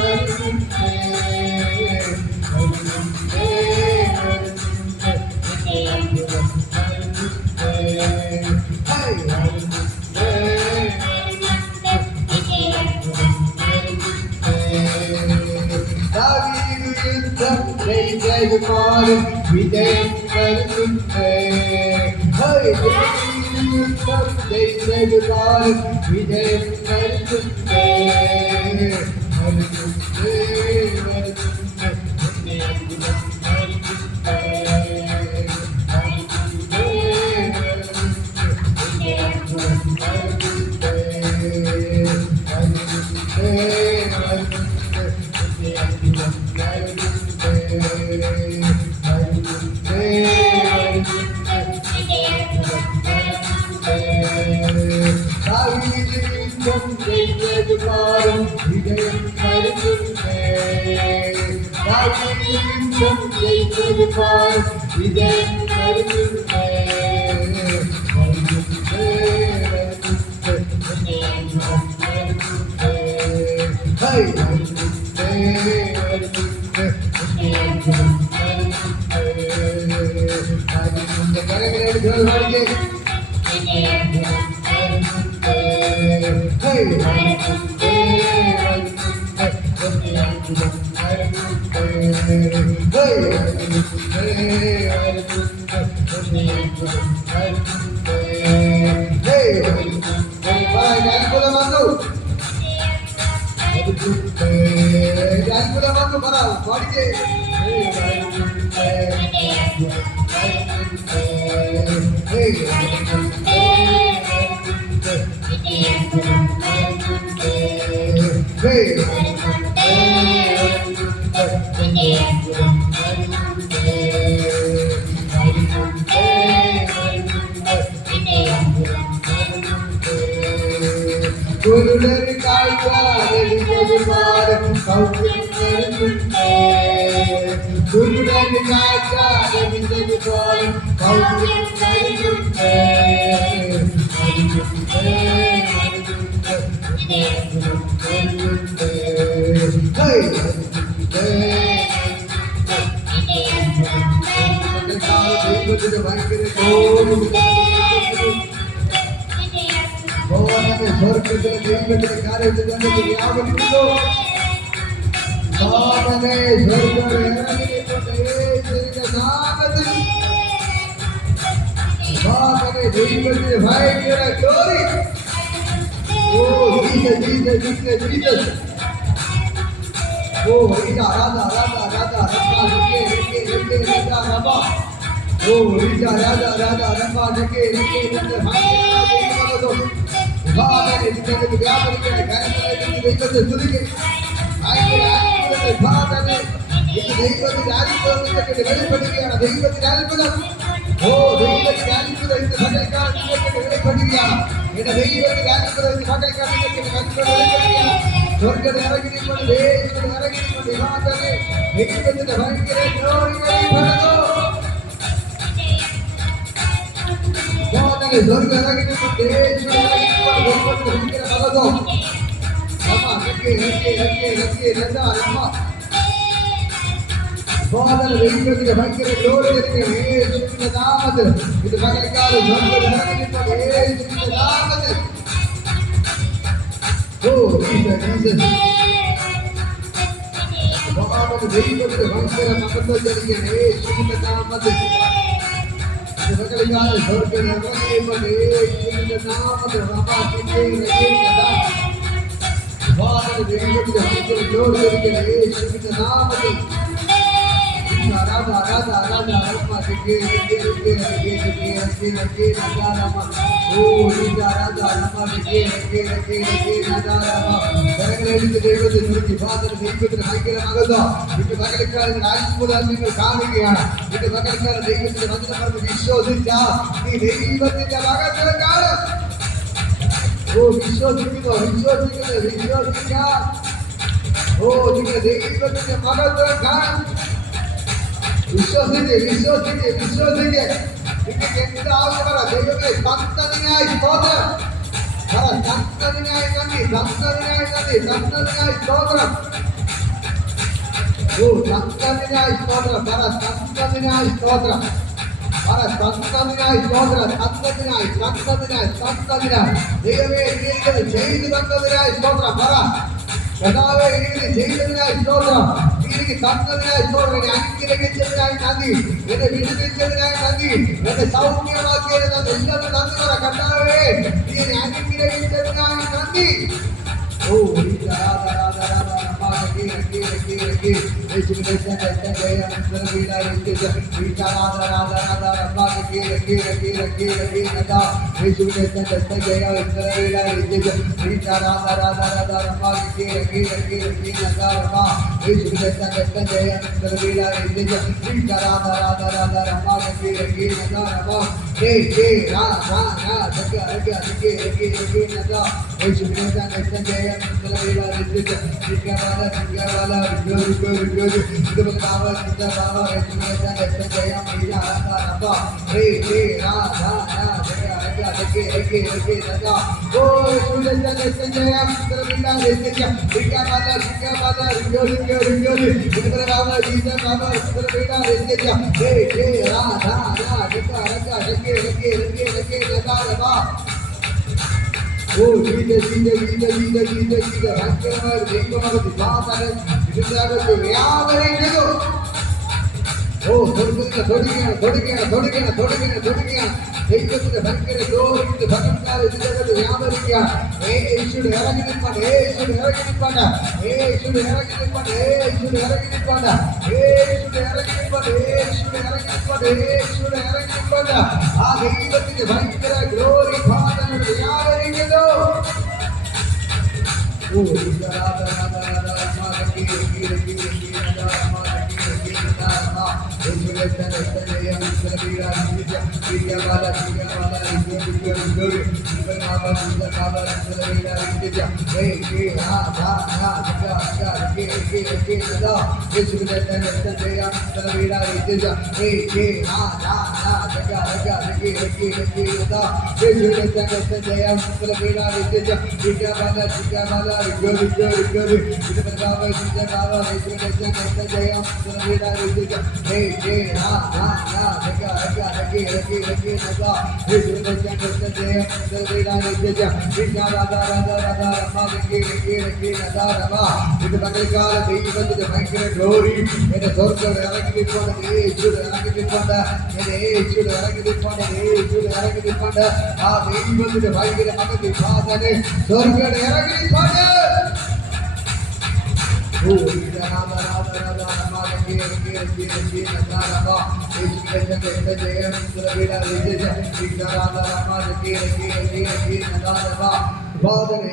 ദൈവത്തിന്റെ ഭയങ്കര ഗ്ലോറി. ഓ ജീസസ് ജീസസ് ജീസസ് ജീസസ്. ഓ ഹരിത രാധ രാധ രാധ രമ്പ രക്കെ രക്കെ രക്കെ രാധ രമ്പ. ഓ ഹരിത രാധ രാധ രമ്പ രക്കെ രക്കെ രക്കെ ഭയങ്കര ദൈവമല്ലോ. വിഭാഗനെ ഇതിന്റെ വ്യാപരിക്കുന്ന കാര്യങ്ങളെ ദൈവത്തെ സ്തുതിക്ക്. ഭയങ്കര വിഭാഗനെ ഇത് ദൈവത്തിന്റെ അത്ഭുതം നിങ്ങൾക്ക് വെളിപ്പെടുകയാണ്. ദൈവത്തിന്റെ അത്ഭുതം. ഓ ദൈവത്തിന്റെ അത്ഭുതം ഇന്ന് പകൽക്കാലം നിങ്ങൾക്ക് വെളിപ്പെടുകയാണ്. എന്റെ ദൈവത്തിന്റെ അത്ഭുതം ഇന്ന് പകൽക്കാലം നിങ്ങൾക്ക് വെളിപ്പെടുകയാണ്. സ്വർഗ്ഗത്തിൽ ഇറങ്ങിക്കൊണ്ട് യേശുവിൽ ഇറങ്ങിക്കൊണ്ട് വിഭാഗനെ ദൈവത്തിന്റെ ഭയങ്കര ഗ്ലോറി വെളിപ്പെടുന്നു. സ്വർഗ്ഗം ഇറങ്ങിക്കൊണ്ട് യേശുവിൽ ഇറങ്ങിക്കൊണ്ട് ദൈവത്തിന്റെ ഭയങ്കര മഹത്വം. രമ രക്കെ രക്കെ രക്കെ രക്കെ രണ്ടാ രമ. Father, ദൈവത്തിന്റെ ഭയങ്കര ഗ്ലോറി യേശുവിന്റെ നാമത്തിൽ ഇത് പകൽക്കാലം സ്വർഗ്ഗത്തിൽ ഇറങ്ങിക്കൊണ്ട് യേശുവിന്റെ നാമത്തിൽ. ഓ ജീസസ് ജീസസ്. Father, ദൈവത്തിന്റെ ഭയങ്കര മഹത്വം യേശുവിന്റെ നാമത്തിൽ ഇത് പകൽക്കാലം സ്വർഗ്ഗത്തിൽ ഇറങ്ങിക്കൊണ്ട് യേശുവിന്റെ നാമത്തിൽ. Father, ദൈവത്തിന്റെ ഭയങ്കര ഗ്ലോറി യേശുവിന്റെ നാമത്തിൽ. Radha Radha Radha Rama Rake Rake Rake Rake Rake Rake Radha Rama. Oh Radha Radha Rama Rake Rake Rake Rake Radha Rama. Deivathinte Deivathinte Nurki Father Deivathinte ഭയങ്കര മഹത്വം. ഇത് പകൽക്കാലം അത്ഭുതം നിങ്ങൾ കാണുകയാണ്. ഇത് പകൽക്കാലം ദൈവത്തിന്റെ വചനം പറഞ്ഞ് വിശ്വസിച്ചാൽ നീ ദൈവത്തിന്റെ മഹത്വം കാണും. ഓ വിശ്വസിക്കുന്നു വിശ്വസിക്കുന്നു വിശ്വസിക്കാം. ഓ നിങ്ങൾ ദൈവത്തിന്റെ മഹത്വം കാണും. വിശ്വസിച്ച് വിശ്വസിച്ച് വിശ്വസിച്ച് നിങ്ങൾക്ക് എന്ത് ആവശ്യമാണ് ദൈവമേ തന്നതിനായി സ്തോത്രം. തന്നതിനായി നന്ദി തന്നതിനായി നന്ദി തന്നതിനായി സ്തോത്രം. ഓ തന്നതിനായി സ്തോത്രം. തന്നതിനായി സ്തോത്രം. തന്നതിനായി സ്തോത്രം. തന്നതിനായി തന്നതിനായി തന്നതിനായി ദൈവമേ നീ ചെയ്തു തന്നതിനായി സ്തോത്രം. കർത്താവേ നീ ചെയ്തതിനായി സ്തോത്രം. എനിക്ക് തന്നതിനായി സ്തോത്രം. എന്നെ അനുഗ്രഹിച്ചതിനായി നന്ദി. എന്നെ വിടുവിച്ചതിനായി നന്ദി. എന്നെ സൗഖ്യമാക്കിയതിനായി എല്ലാവരും നന്ദി പറ. കർത്താവേ നീ എന്നെ അനുഗ്രഹിച്ചതിനായി നന്ദി. ഓ രാധ രാധ രാധ ഓ Jesus Jesus Jesus Jesus Jesus ഭയങ്കരമായ ദൈവമഹത്വം സാധാരണ ഇതിനകത്ത് വ്യാപനം ചെയ്തു. ഓ സ്വർഗ്ഗത്തിന് തൊടുകയാണ് തൊടുകയാണ് തൊടുകയാണ് തൊടുകയാണ് തൊടുകയാണ്. ദൈവത്തിന്റെ ഭയങ്കര ഗ്ലോറി ഭക്തന്മാരെ ഇതിനകത്ത് വ്യാപരിക്കുകയാണ്. യേശുവിന്റെ ഇറങ്ങി നിൽപ്പാണ്. യേശുവിന്റെ ഇറങ്ങി നിൽപ്പാണ്. യേശുവിന്റെ ഇറങ്ങി നിൽപ്പാണ്. യേശുവിന്റെ ഇറങ്ങി നിൽപ്പാണ്. യേശുവിന്റെ ഇറങ്ങി നിൽപ്പാണ്. യേശുവിന്റെ ഇറങ്ങി നിൽപ്പാണ്. യേശുവിന്റെ ഇറങ്ങി നിൽപ്പാണ്. ആ ദൈവത്തിന്റെ ഭയങ്കര ഗ്ലോറി ഭാഗങ്ങൾ വ്യാപരിക്കുന്നു. ഓ രാധ രാധ രാധ മാതക്കി രക്കി രക്കി രക്കി രാധ മാതക്കി രക്കി രാധ യേശുവേ തന്നെ തന്നെ സർവീരാ നിത്യ പ്രിയവാല പ്രിയവാല നിത്യ ഗോരി ഇവനാമ സുന്ദരനാമ സർവീരാ നിത്യ ഹേ ഹേ ആ ആ ആ രക്കി രക്കി രക്കി രാധ യേശുവേ തന്നെ തന്നെ സർവീരാ നിത്യ ഹേ ഹേ ആ ആ ആ രക്കി രക്കി രക്കി രാധ യേശുവേ തന്നെ തന്നെ സർവീരാ നിത്യ പ്രിയവാല പ്രിയവാല ഗോരി ഗോരി ഗോരി ഇവനാമ സുന്ദരനാമ യേശുവേ തന്നെ തന്നെ സർവീരാ നിത്യ ഹേ ഹേ ആ ആ ആ ഇത് പകൽക്കാല ദൈവത്തിന്റെ ഭയങ്കര ഗ്ലോറി എന്റെ സ്വർഗ്ഗം ഇറങ്ങി നിൽക്കൊണ്ട് ഇറങ്ങി നിൽക്കൊണ്ട് ഇറങ്ങി നിൽക്കൊണ്ട് ഇറങ്ങി നിൽക്കൊണ്ട് ആ ദൈവത്തിന്റെ ഭയങ്കര മകന്റെ സാധനെ സ്വർഗ്ഗം ഇറങ്ങി നിൽക്കൊണ്ട്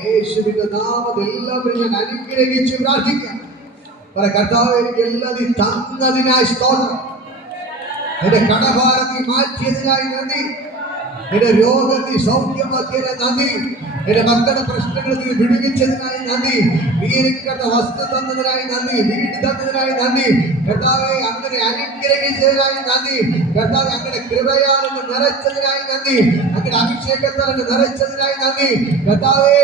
യേശുവിന്റെ നാമത്തിൽ എല്ലാവരും ഞാൻ അനുഗ്രഹിച്ച് പ്രാർത്ഥിക്കാം. കർത്താവ് എനിക്ക് എല്ലാം നീ തന്നതിനായി സ്തോത്രം. എന്റെ കടഭാരം നീ മാറ്റിയതിനായി നന്ദി. എന്റെ രോഗം നീ സൗഖ്യമാക്കിയതിനായി നന്ദി. എന്റെ മക്കളുടെ പ്രശ്നങ്ങൾ നീ വിടുവിച്ചതിനായി നന്ദി. നീ എനിക്ക് വസ്തു തന്നതിനായി നന്ദി. വീട് തന്നതിനായി നന്ദി. കർത്താവെ അങ്ങനെ അനുഗ്രഹിച്ചതിനായി നന്ദി. കർത്താവെ അങ്ങനെ കൃപയാൽ എന്നെ നിറച്ചതിനായി നന്ദി. അങ്ങനെ അഭിഷേകത്താൽ എന്നെ നിറച്ചതിനായി നന്ദി. കർത്താവെ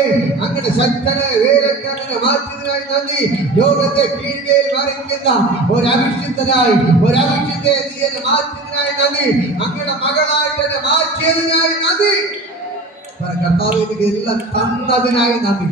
അങ്ങനെ ശക്തനെ വേലക്കാരനെ മാറ്റിയതിനായി നന്ദി. രോഗത്തെ കീഴ്മേൽ മറിക്കുന്ന ഒരഭിഷിക്തനായി ഒരഭിഷിക്തയെ നീ എന്നെ മാറ്റിയതിനായി നന്ദി. അങ്ങനെ മകളായിട്ട് എന്നെ മാറ്റിയതിനായി നന്ദി. കർത്താവ് എനിക്ക് എല്ലാം തന്നതിനായി നന്ദി.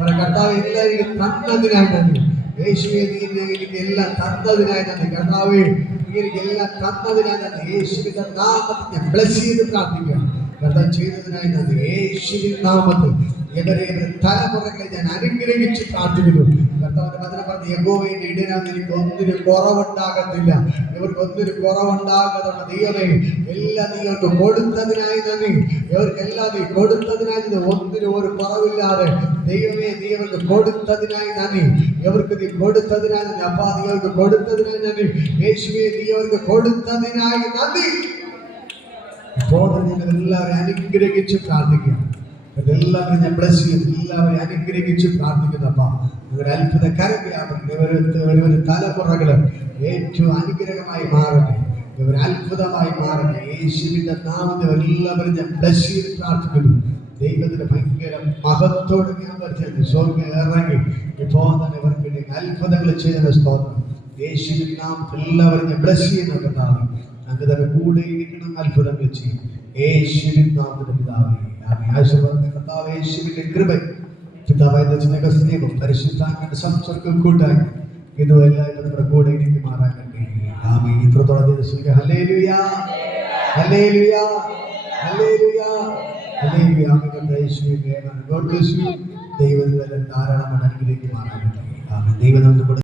കർത്താവ് എല്ലാം എനിക്ക് തന്നതിനായി നന്ദി. യേശുവെ നീ എനിക്ക് എല്ലാം തന്നതിനായി നന്ദി. കർത്താവെ നീ എനിക്ക് എല്ലാം തന്നതിനായി നന്ദി. യേശുവിന്റെ നാമത്തിൽ ഞാൻ ബ്ലസ് ചെയ്ത് പ്രാർത്ഥിക്കാം. കർത്താവ് ചെയ്തതിനായി നന്ദി. യേശുവിൻ നാമത്തിൽ ഇവരെ തലമുറകളെ ഞാൻ അനുഗ്രഹിച്ച് പ്രാർത്ഥിക്കുന്നു. കർത്താവിന്റെ വചനം പറഞ്ഞ് യഹോവയുടെ ഇടനാഥ് എനിക്ക് ഒന്നിനും കുറവുണ്ടാകത്തില്ല. ഇവർക്ക് ഒന്നിനും കുറവുണ്ടാകാതെ ദൈവമേ എല്ലാം നീ അവർക്ക് കൊടുത്തതിനായി നന്ദി. ഇവർക്കെല്ലാം നീ കൊടുത്തതിനായി ഒന്നിനും ഒരു കുറവില്ലാതെ ദൈവമേ നീ അവർക്ക് കൊടുത്തതിനായി നന്ദി. ഇവർക്ക് നീ കൊടുത്തതിനായി നന്ദി. അപ്പാ നീ അവർക്ക് കൊടുത്തതിനായി നന്ദി. യേശുവേ നീ അവർക്ക് കൊടുത്തതിനായി നന്ദി. ഇപ്പോൾ ഞങ്ങൾ എല്ലാവരും അനുഗ്രഹിച്ച് പ്രാർത്ഥിക്കുക. എല്ലാവരും ഞാൻ ബ്ലസ് ചെയ്തു. എല്ലാവരും അനുഗ്രഹിച്ച് പ്രാർത്ഥിക്കുന്നപ്പ ഇവർ അത്ഭുത കരവ്യാപനം തലമുറകള് ഏറ്റവും അനുഗ്രഹമായി മാറട്ടെ. ഇവർ അത്ഭുതമായി മാറട്ടെ. യേശുവിന്റെ നാമത്തിൽ എല്ലാവരും ഞാൻ ബ്ലസ് ചെയ്ത് പ്രാർത്ഥിക്കുന്നു. ദൈവത്തിന്റെ ഭയങ്കര മഹത്തോട് ഞാൻ പഠിച്ചു സ്വർഗ്ഗം ഇറങ്ങി ഇപ്പോൾ തന്നെ ഇവർക്ക് അത്ഭുതങ്ങൾ ചെയ്ത സ്തോത്രം. യേശുവിന്റെ നാമത്തിൽ എല്ലാവരും ഞാൻ ബ്ലസ് ചെയ്യുന്നുണ്ടാവും. അങ്ങ് തന്നെ കൂടെ ഇരിക്കണം. അത്ഭുതങ്ങൾ ചെയ്യും. യേശുവിൻ നാമത്തിന്റെ പിതാവേ കർത്താവ് യേശുവിന്റെ കൃപ പിതാവായ സ്നേഹം പരിശുദ്ധാത്മാവിന്റെ സംസർഗം കൂട്ടായി ഇതുമെല്ലാം നമ്മുടെ കൂടെ ഇരിക്കുമാറാകട്ടെ. ആമേൻ. ഇത്രത്തോളം ഹല്ലേലൂയ ഹല്ലേലൂയ ഹല്ലേലൂയ ഹല്ലേലൂയ. യേശുവിന്റെ ഗോഡ് ബ്ലെസ് യു. ദൈവം ധാരാളമായിട്ട് അനുഗ്രഹിക്കുമാറാകട്ടെ. ആമേൻ. ദൈവം